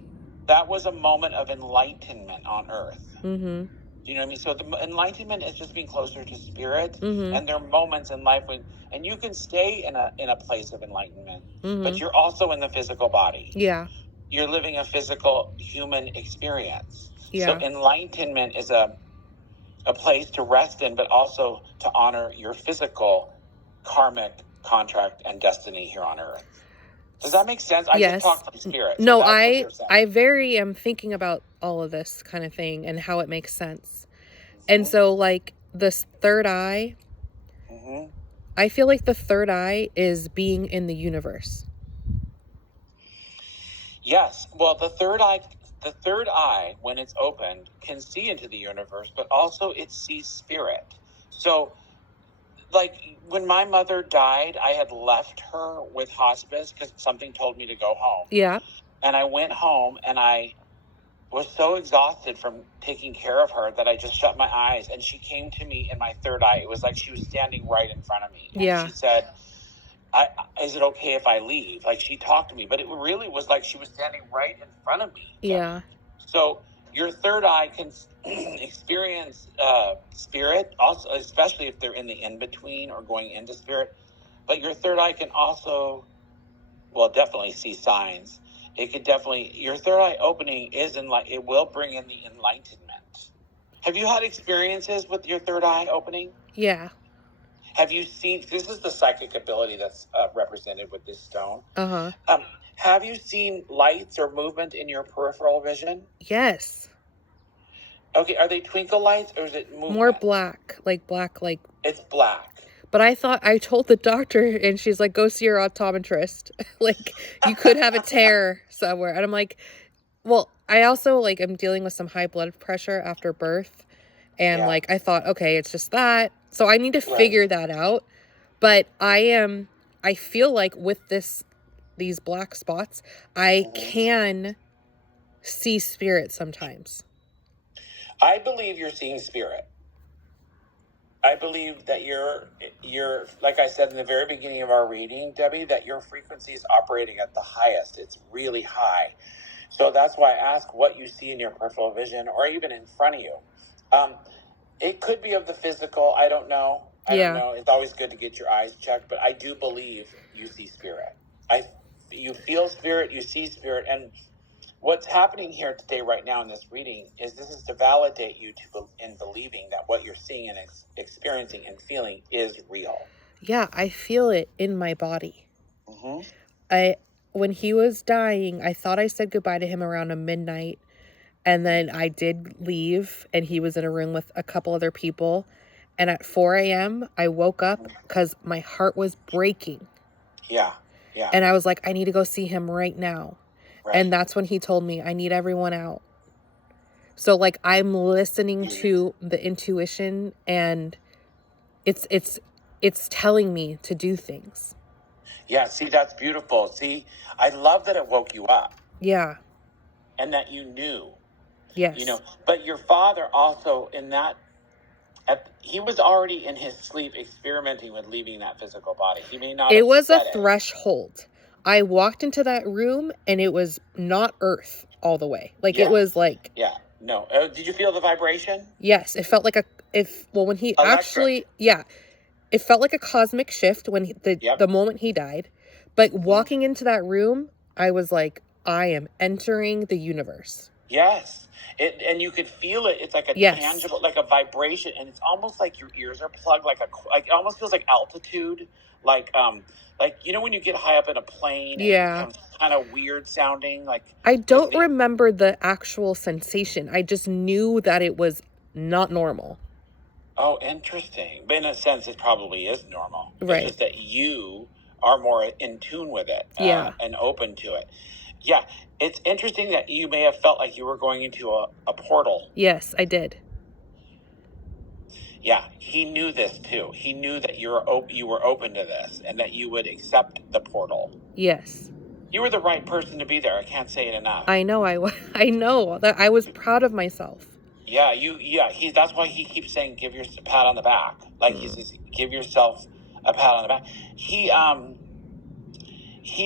That was a moment of enlightenment on earth. Mm-hmm. Do you know what I mean? So the enlightenment is just being closer to spirit. Mm-hmm. And there are moments in life when, and you can stay in a place of enlightenment, mm-hmm. but you're also in the physical body. Yeah. You're living a physical human experience. Yeah. So enlightenment is a place to rest in, but also to honor your physical karmic contract and destiny here on earth. Does that make sense? I Yes. just talked from spirit. So no, I very am thinking about all of this kind of thing and how it makes sense. Mm-hmm. And so like this third eye, mm-hmm. I feel like the third eye is being in the universe. Yes. Well, the third eye, when it's opened, can see into the universe, but also it sees spirit. So, like, when my mother died, I had left her with hospice because something told me to go home. Yeah. And I went home, and I was so exhausted from taking care of her that I just shut my eyes, and she came to me in my third eye. It was like she was standing right in front of me. And yeah. She said, is it okay if I leave? Like, she talked to me, but it really was like she was standing right in front of me. Yeah. So your third eye can experience spirit, also, especially if they're in the in-between or going into spirit. But your third eye can also, definitely see signs. It could definitely, your third eye opening it will bring in the enlightenment. Have you had experiences with your third eye opening? Yeah. Have you seen, this is the psychic ability that's represented with this stone. Uh-huh. Have you seen lights or movement in your peripheral vision? Yes. Okay, are they twinkle lights or is it movement? More black. It's black. But I told the doctor and she's like, go see your optometrist. Like, you could have a tear somewhere. And I'm like, well, I also, like, I'm dealing with some high blood pressure after birth. And, like, I thought, okay, it's just that. So I need to figure that out. But I feel like with these black spots, I can see spirit sometimes. I believe you're seeing spirit. I believe that you're, like I said in the very beginning of our reading, Debbie, that your frequency is operating at the highest. It's really high. So that's why I ask what you see in your peripheral vision or even in front of you. It could be of the physical. I don't know. I don't know. It's always good to get your eyes checked, but I do believe you see spirit. You feel spirit, you see spirit. And what's happening here today, right now in this reading, is this is to validate you in believing that what you're seeing and experiencing and feeling is real. Yeah, I feel it in my body. Mm-hmm. When he was dying, I thought I said goodbye to him around midnight. And then I did leave, and he was in a room with a couple other people. And at 4 a.m., I woke up because my heart was breaking. Yeah. And I was like, I need to go see him right now. Right. And that's when he told me, I need everyone out. So, like, I'm listening to the intuition, and it's telling me to do things. Yeah, see, that's beautiful. See, I love that it woke you up. Yeah. And that you knew. Yes. You know, but your father also he was already in his sleep experimenting with leaving that physical body. He may not. It was a threshold. I walked into that room and it was not earth all the way. Like it was like. Yeah. No. Did you feel the vibration? Yes. It felt like when he electric. Actually, yeah, it felt like a cosmic shift when the moment he died. But walking into that room, I was like, I am entering the universe. Yes. And you could feel it. It's like a tangible, like a vibration. And it's almost like your ears are plugged, it almost feels like altitude. Like, you know, when you get high up in a plane, and it becomes kind of weird sounding. Like, I don't remember the actual sensation. I just knew that it was not normal. Oh, interesting. But in a sense, it probably is normal. Right. It's just that you are more in tune with it and open to it. Yeah. It's interesting that you may have felt like you were going into a portal. Yes, I did. Yeah, he knew this too. He knew that you were open to this and that you would accept the portal. Yes. You were the right person to be there. I can't say it enough. I know. I know that I was proud of myself. Yeah, that's why he keeps saying, give yourself a pat on the back. Like he says, give yourself a pat on the back. He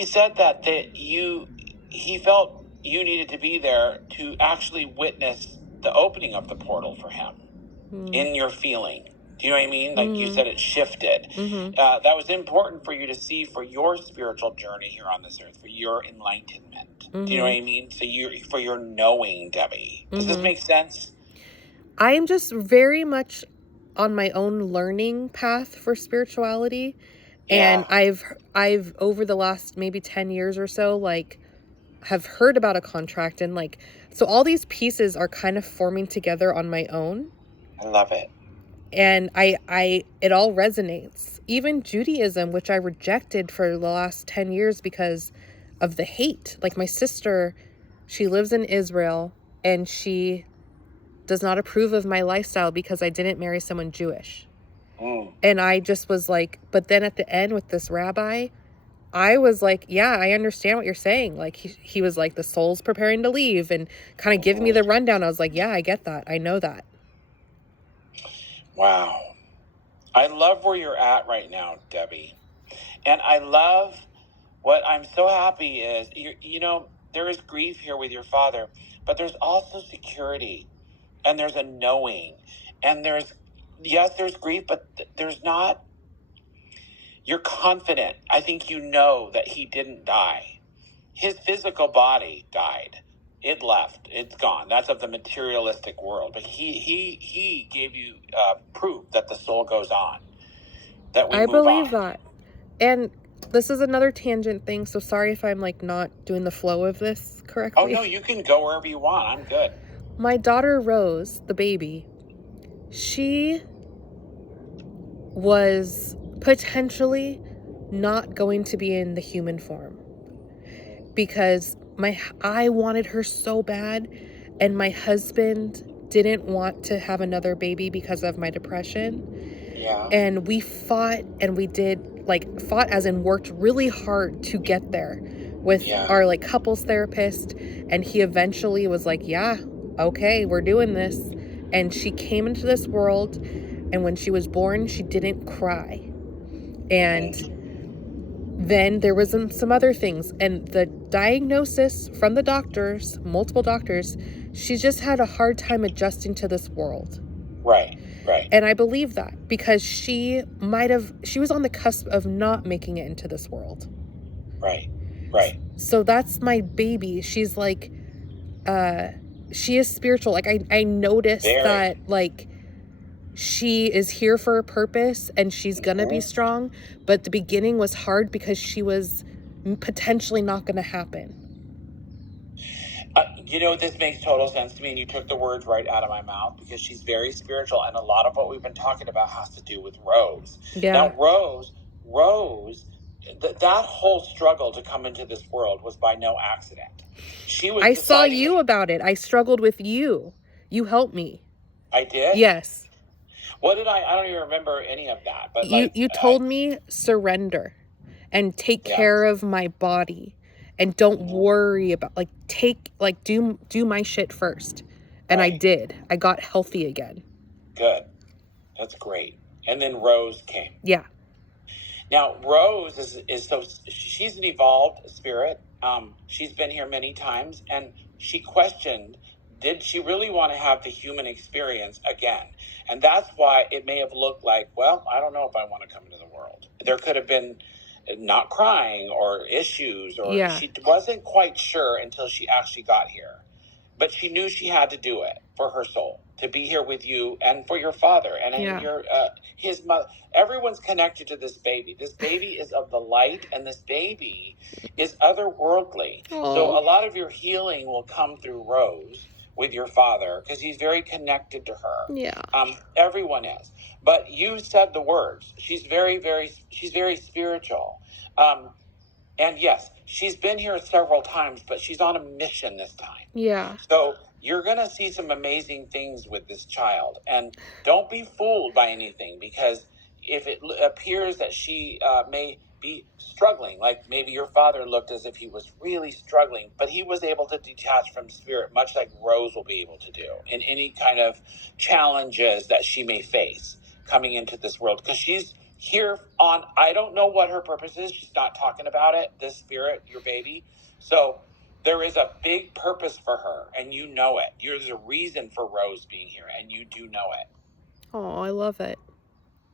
said that he felt you needed to be there to actually witness the opening of the portal for him in your feeling. Do you know what I mean? Like you said, it shifted. That was important for you to see for your spiritual journey here on this earth, for your enlightenment. Do you know what I mean? So for your knowing, Debbie. Does this make sense? I am just very much on my own learning path for spirituality. Yeah. And I've over the last maybe 10 years or so, like, have heard about a contract, and like, so all these pieces are kind of forming together on my own. I love it. And it all resonates. Even Judaism, which I rejected for the last 10 years because of the hate. Like my sister, she lives in Israel and she does not approve of my lifestyle because I didn't marry someone Jewish. And I just was like, but then at the end with this rabbi, I was like, yeah, I understand what you're saying. Like he was like, the soul's preparing to leave and kind of giving me the rundown. I was like, yeah, I get that. I know that. Wow. I love where you're at right now, Debbie. And I love what I'm so happy is, there is grief here with your father, but there's also security and there's a knowing and there's grief, but there's not, you're confident. I think you know that he didn't die. His physical body died. It left. It's gone. That's of the materialistic world. But he gave you proof that the soul goes on. That we I move believe on. that. And this is another tangent thing, so sorry if I'm like not doing the flow of this correctly. Oh no, you can go wherever you want. I'm good. My daughter Rose, the baby, she was potentially not going to be in the human form because I wanted her so bad, and my husband didn't want to have another baby because of my depression. Yeah. And we fought, and we did fought as in worked really hard to get there with our like couples therapist, and he eventually was like, yeah, okay, we're doing this. And she came into this world, and when she was born, she didn't cry. And then there was some other things, and the diagnosis from the doctors, multiple doctors, she just had a hard time adjusting to this world. Right. And I believe that because she was on the cusp of not making it into this world. Right. So that's my baby. She's like, she is spiritual. Like I noticed that like she is here for a purpose and she's gonna be strong. But the beginning was hard because she was potentially not gonna happen. This makes total sense to me, and you took the words right out of my mouth because she's very spiritual, and a lot of what we've been talking about has to do with Rose. Yeah. Now, Rose, that whole struggle to come into this world was by no accident. I saw you about it. I struggled with you. You helped me. I did? Yes. What did I don't even remember any of that. But you told me surrender and take care of my body. And don't worry about do my shit first. And I did. I got healthy again. Good. That's great. And then Rose came. Yeah. Now Rose she's an evolved spirit. She's been here many times, and she questioned, did she really want to have the human experience again? And that's why it may have looked like, well, I don't know if I want to come into the world. There could have been not crying or issues, or she wasn't quite sure until she actually got here. But she knew she had to do it for her soul, to be here with you and for your father and your his mother. Everyone's connected to this baby. This baby is of the light, and this baby is otherworldly. Aww. So a lot of your healing will come through Rose with your father because he's very connected to her. Yeah. Everyone is. But you said the words. She's very, very spiritual. And yes, she's been here several times, but she's on a mission this time. Yeah. So you're going to see some amazing things with this child. And don't be fooled by anything, because if it appears that she may be struggling, like maybe your father looked as if he was really struggling, but he was able to detach from spirit, much like Rose will be able to do in any kind of challenges that she may face coming into this world. Because she's here on, I don't know what her purpose is. She's not talking about it, this spirit, your baby. So there is a big purpose for her, and you know it. There's a reason for Rose being here, and you do know it. Oh, I love it.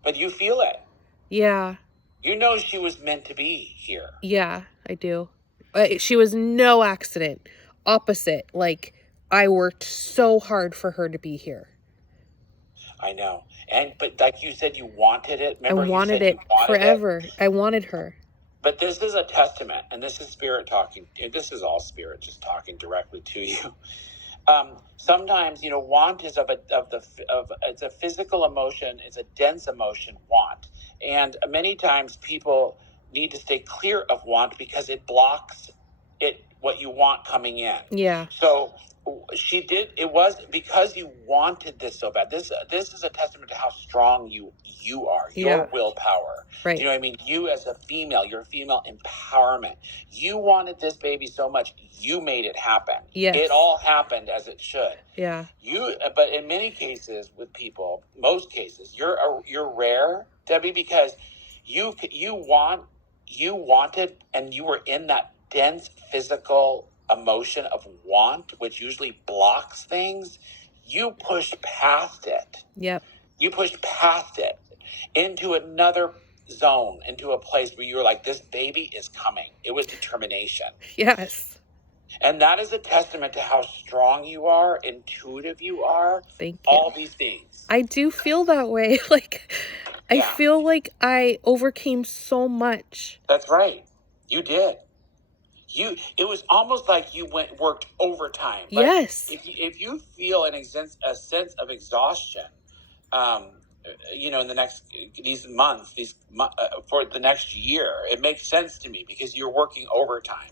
But you feel it. Yeah. You know she was meant to be here. Yeah, I do. She was no accident. Opposite. Like, I worked so hard for her to be here. I know. But like you said, you wanted it. Remember, I wanted it forever. I wanted her. But this is a testament, and this is spirit talking. This is all spirit just talking directly to you. Sometimes, want is it's a physical emotion. It's a dense emotion, want. And many times people need to stay clear of want because it blocks what you want coming in. Yeah. So it was because you wanted this so bad. This is a testament to how strong you are, your willpower. Right. Do you know what I mean? You as a female, your female empowerment. You wanted this baby so much, you made it happen. Yes. It all happened as it should. Yeah. But in many cases with people, most cases, you're rare, Debbie, because you wanted, and you were in that dense physical emotion of want, which usually blocks things. You pushed past it. Yep. You pushed past it into another zone, into a place where you were like, this baby is coming. It was determination. Yes. And that is a testament to how strong you are, intuitive you are. Thank you. All these things. I do feel that way. I feel like I overcame so much. That's right. You did. It was almost like you worked overtime. But yes. If you feel a sense of exhaustion, in these months, for the next year, it makes sense to me because you're working overtime.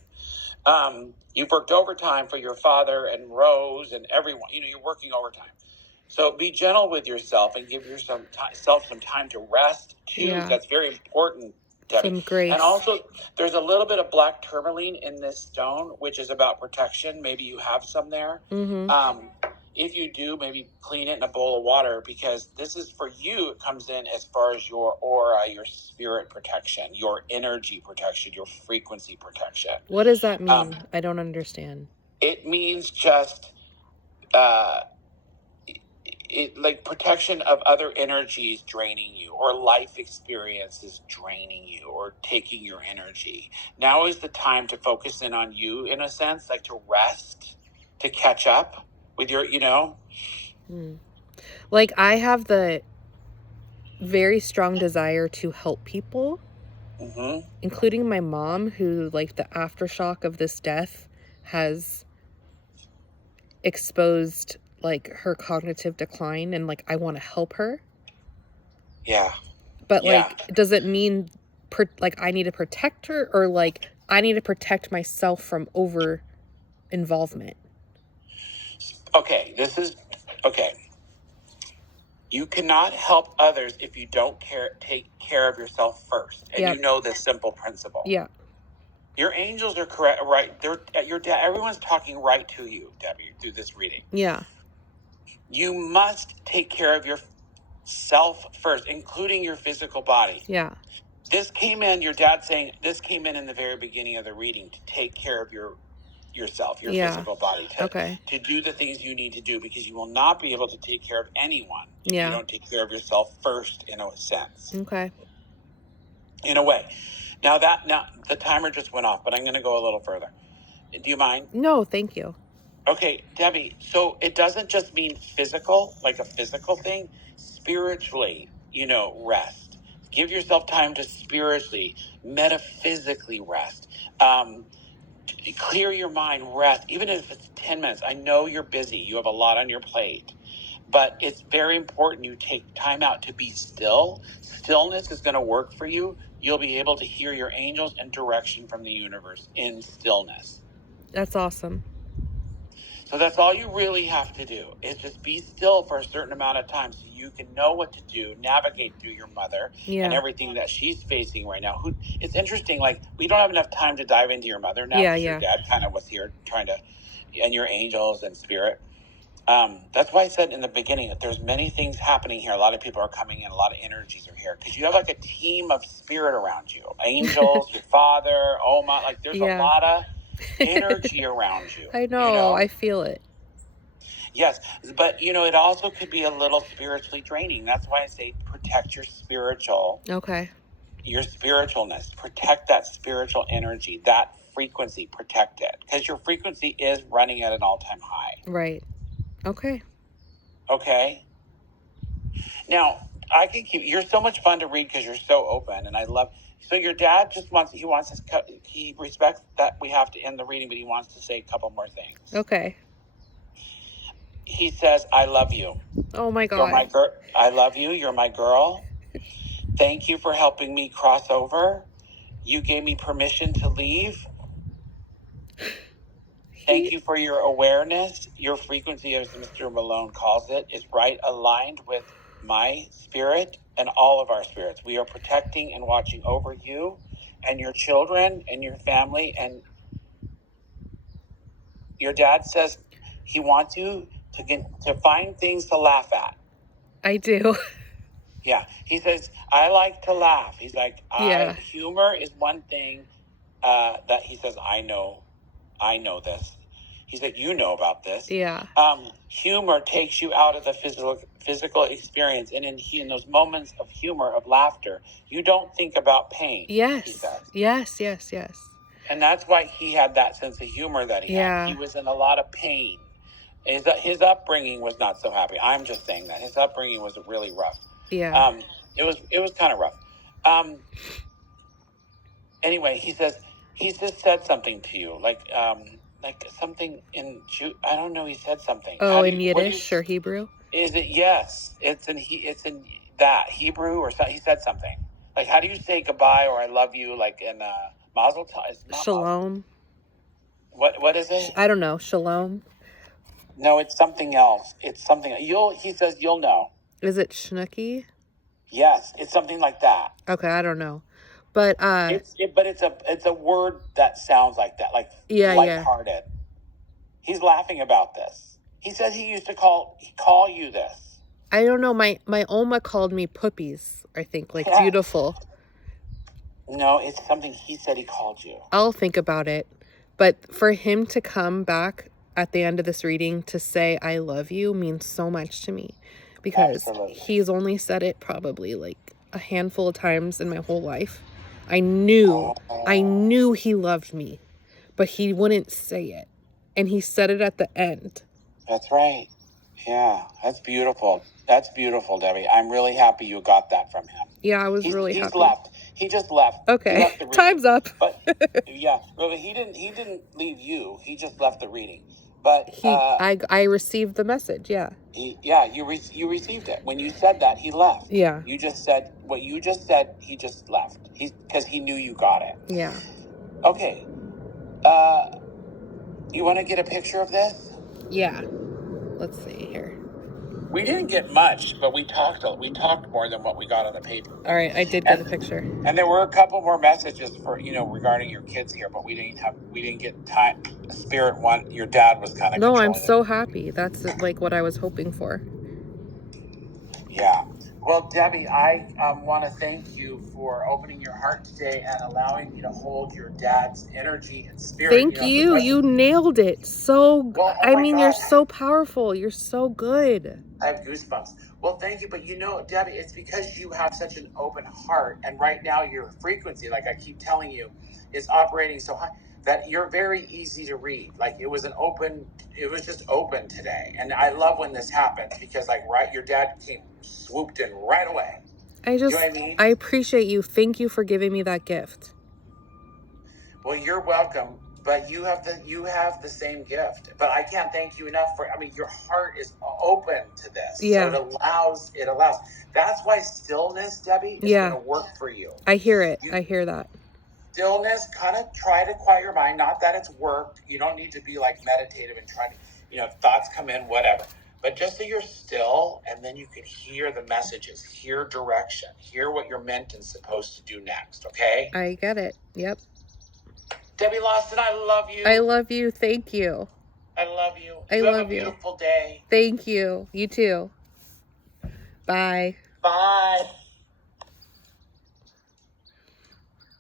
You've worked overtime for your father and Rose and everyone. You're working overtime. So be gentle with yourself and give yourself some time to rest too. Yeah. That's very important, Debbie. Some grace. And also, there's a little bit of black tourmaline in this stone, which is about protection. Maybe you have some there. Mm-hmm. If you do, maybe clean it in a bowl of water, because this is for you. It comes in as far as your aura, your spirit protection, your energy protection, your frequency protection. What does that mean? I don't understand. It means just like protection of other energies draining you, or life experiences draining you or taking your energy. Now is the time to focus in on you, in a sense, like to rest, to catch up with your, Like, I have the very strong desire to help people, mm-hmm. including my mom, who, like, the aftershock of this death has exposed, like, her cognitive decline, and, like, I want to help her. Yeah. But, like, does it mean, I need to protect her, or, like, I need to protect myself from over involvement? Okay, okay. You cannot help others if you don't take care of yourself first. And you know this simple principle. Yeah. Your angels are correct, right? Everyone's talking right to you, Debbie, through this reading. Yeah. You must take care of yourself first, including your physical body. Yeah. This came in, your dad saying, this came in the very beginning of the reading, to take care of yourself, your physical body, to do the things you need to do, because you will not be able to take care of anyone if you don't take care of yourself first, in a sense. Okay. In a way. Now the timer just went off, but I'm going to go a little further. Do you mind? No, thank you. Okay, Debbie, so it doesn't just mean physical, like a physical thing. Spiritually, rest. Give yourself time to spiritually, metaphysically rest. Clear your mind, rest, even if it's 10 minutes. I know you're busy. You have a lot on your plate. But it's very important you take time out to be still. Stillness is going to work for you. you'll be able to hear your angels and direction from the universe in stillness. That's awesome. So that's all you really have to do, is just be still for a certain amount of time so you can know what to do, navigate through your mother and everything that she's facing right now. It's interesting, like, we don't have enough time to dive into your mother now because your dad kind of was here trying to, and your angels and spirit. That's why I said in the beginning that there's many things happening here. A lot of people are coming in, a lot of energies are here because you have like a team of spirit around you. Angels, your father, Oma, like there's a lot of energy around you. I know, I feel it. Yes, but it also could be a little spiritually draining. That's why I say protect your your spiritualness. Protect that spiritual energy, that frequency, protect it. Because your frequency is running at an all-time high. Right. Okay. Now, you're so much fun to read because you're so open, and I love. So your dad he respects that we have to end the reading, but he wants to say a couple more things. Okay. He says, I love you. Oh my God. I love you. You're my girl. Thank you for helping me cross over. You gave me permission to leave. Thank you for your awareness. Your frequency, as Mr. Malone calls it, is right aligned with my spirit and all of our spirits. We are protecting and watching over you and your children and your family. And your dad says he wants you to find things to laugh at. I do. Yeah. He says, I like to laugh. He's like, humor is one thing that he says, I know this. He's like, you know about this. Yeah. Humor takes you out of the physical experience. And in those moments of humor, of laughter, you don't think about pain. Yes. He says. Yes. And that's why he had that sense of humor that he had. He was in a lot of pain. His upbringing was not so happy. I'm just saying that. His upbringing was really rough. Yeah. It was kind of rough. Anyway, he says, he's just said something to you, like something in I don't know. He said something. Oh, in Yiddish or Hebrew? Is it? Yes, it's in that Hebrew or something. He said something like, "How do you say goodbye or I love you?" Like in Mazel Tov. Shalom. What is it? I don't know. Shalom. No, it's something else. It's something. He says you'll know. Is it Schnucky? Yes, it's something like that. Okay, I don't know. But it's a word that sounds like that, like lighthearted. Yeah. He's laughing about this. He says he used to call you this. I don't know. My Oma called me puppies, I think, like beautiful. No, it's something he said he called you. I'll think about it. But for him to come back at the end of this reading to say I love you means so much to me. Because he's only said it probably like a handful of times in my whole life. I knew he loved me, but he wouldn't say it. And he said it at the end. That's right. Yeah, that's beautiful. That's beautiful, Debbie. I'm really happy you got that from him. Yeah, I was really happy. He's left. He just left. Okay, time's up. But yeah, really, he didn't leave you. He just left the reading. But I received the message. Yeah. You received it. When you said that, he left. Yeah. You just said what you just said. He just left. Because he knew you got it. Yeah. Okay. You want to get a picture of this? Yeah. Let's see here. We didn't get much, but we talked more than what we got on the paper. All right, I did get a picture. And there were a couple more messages for regarding your kids here, but we didn't get time. Spirit one, your dad was kind of. No, I'm so happy. That's like what I was hoping for. Yeah. Well, Debbie, I want to thank you for opening your heart today and allowing me to hold your dad's energy and spirit. Thank you. You nailed it. So, well, you're so powerful. You're so good. I have goosebumps. Well, thank you. But Debbie, it's because you have such an open heart. And right now your frequency, like I keep telling you, is operating so high that you're very easy to read. Like it was just open today. And I love when this happens because your dad swooped in right away. You know what I mean? I appreciate you. Thank you for giving me that gift. Well, you're welcome. But you have the same gift. But I can't thank you enough for. I mean, your heart is open to this, Yeah. so it allows. That's why stillness, Debbie, is going to work for you. I hear it. I hear that. Stillness, kind of try to quiet your mind. Not that it's worked. You don't need to be like meditative and try to, if thoughts come in, whatever. But just so you're still, and then you can hear the messages, hear direction, hear what you're meant and supposed to do next. Okay? I get it. Yep. Debbie Lawson, I love you. I love you. Thank you. I love you. I You love have a beautiful day. Thank you. You too. Bye. Bye.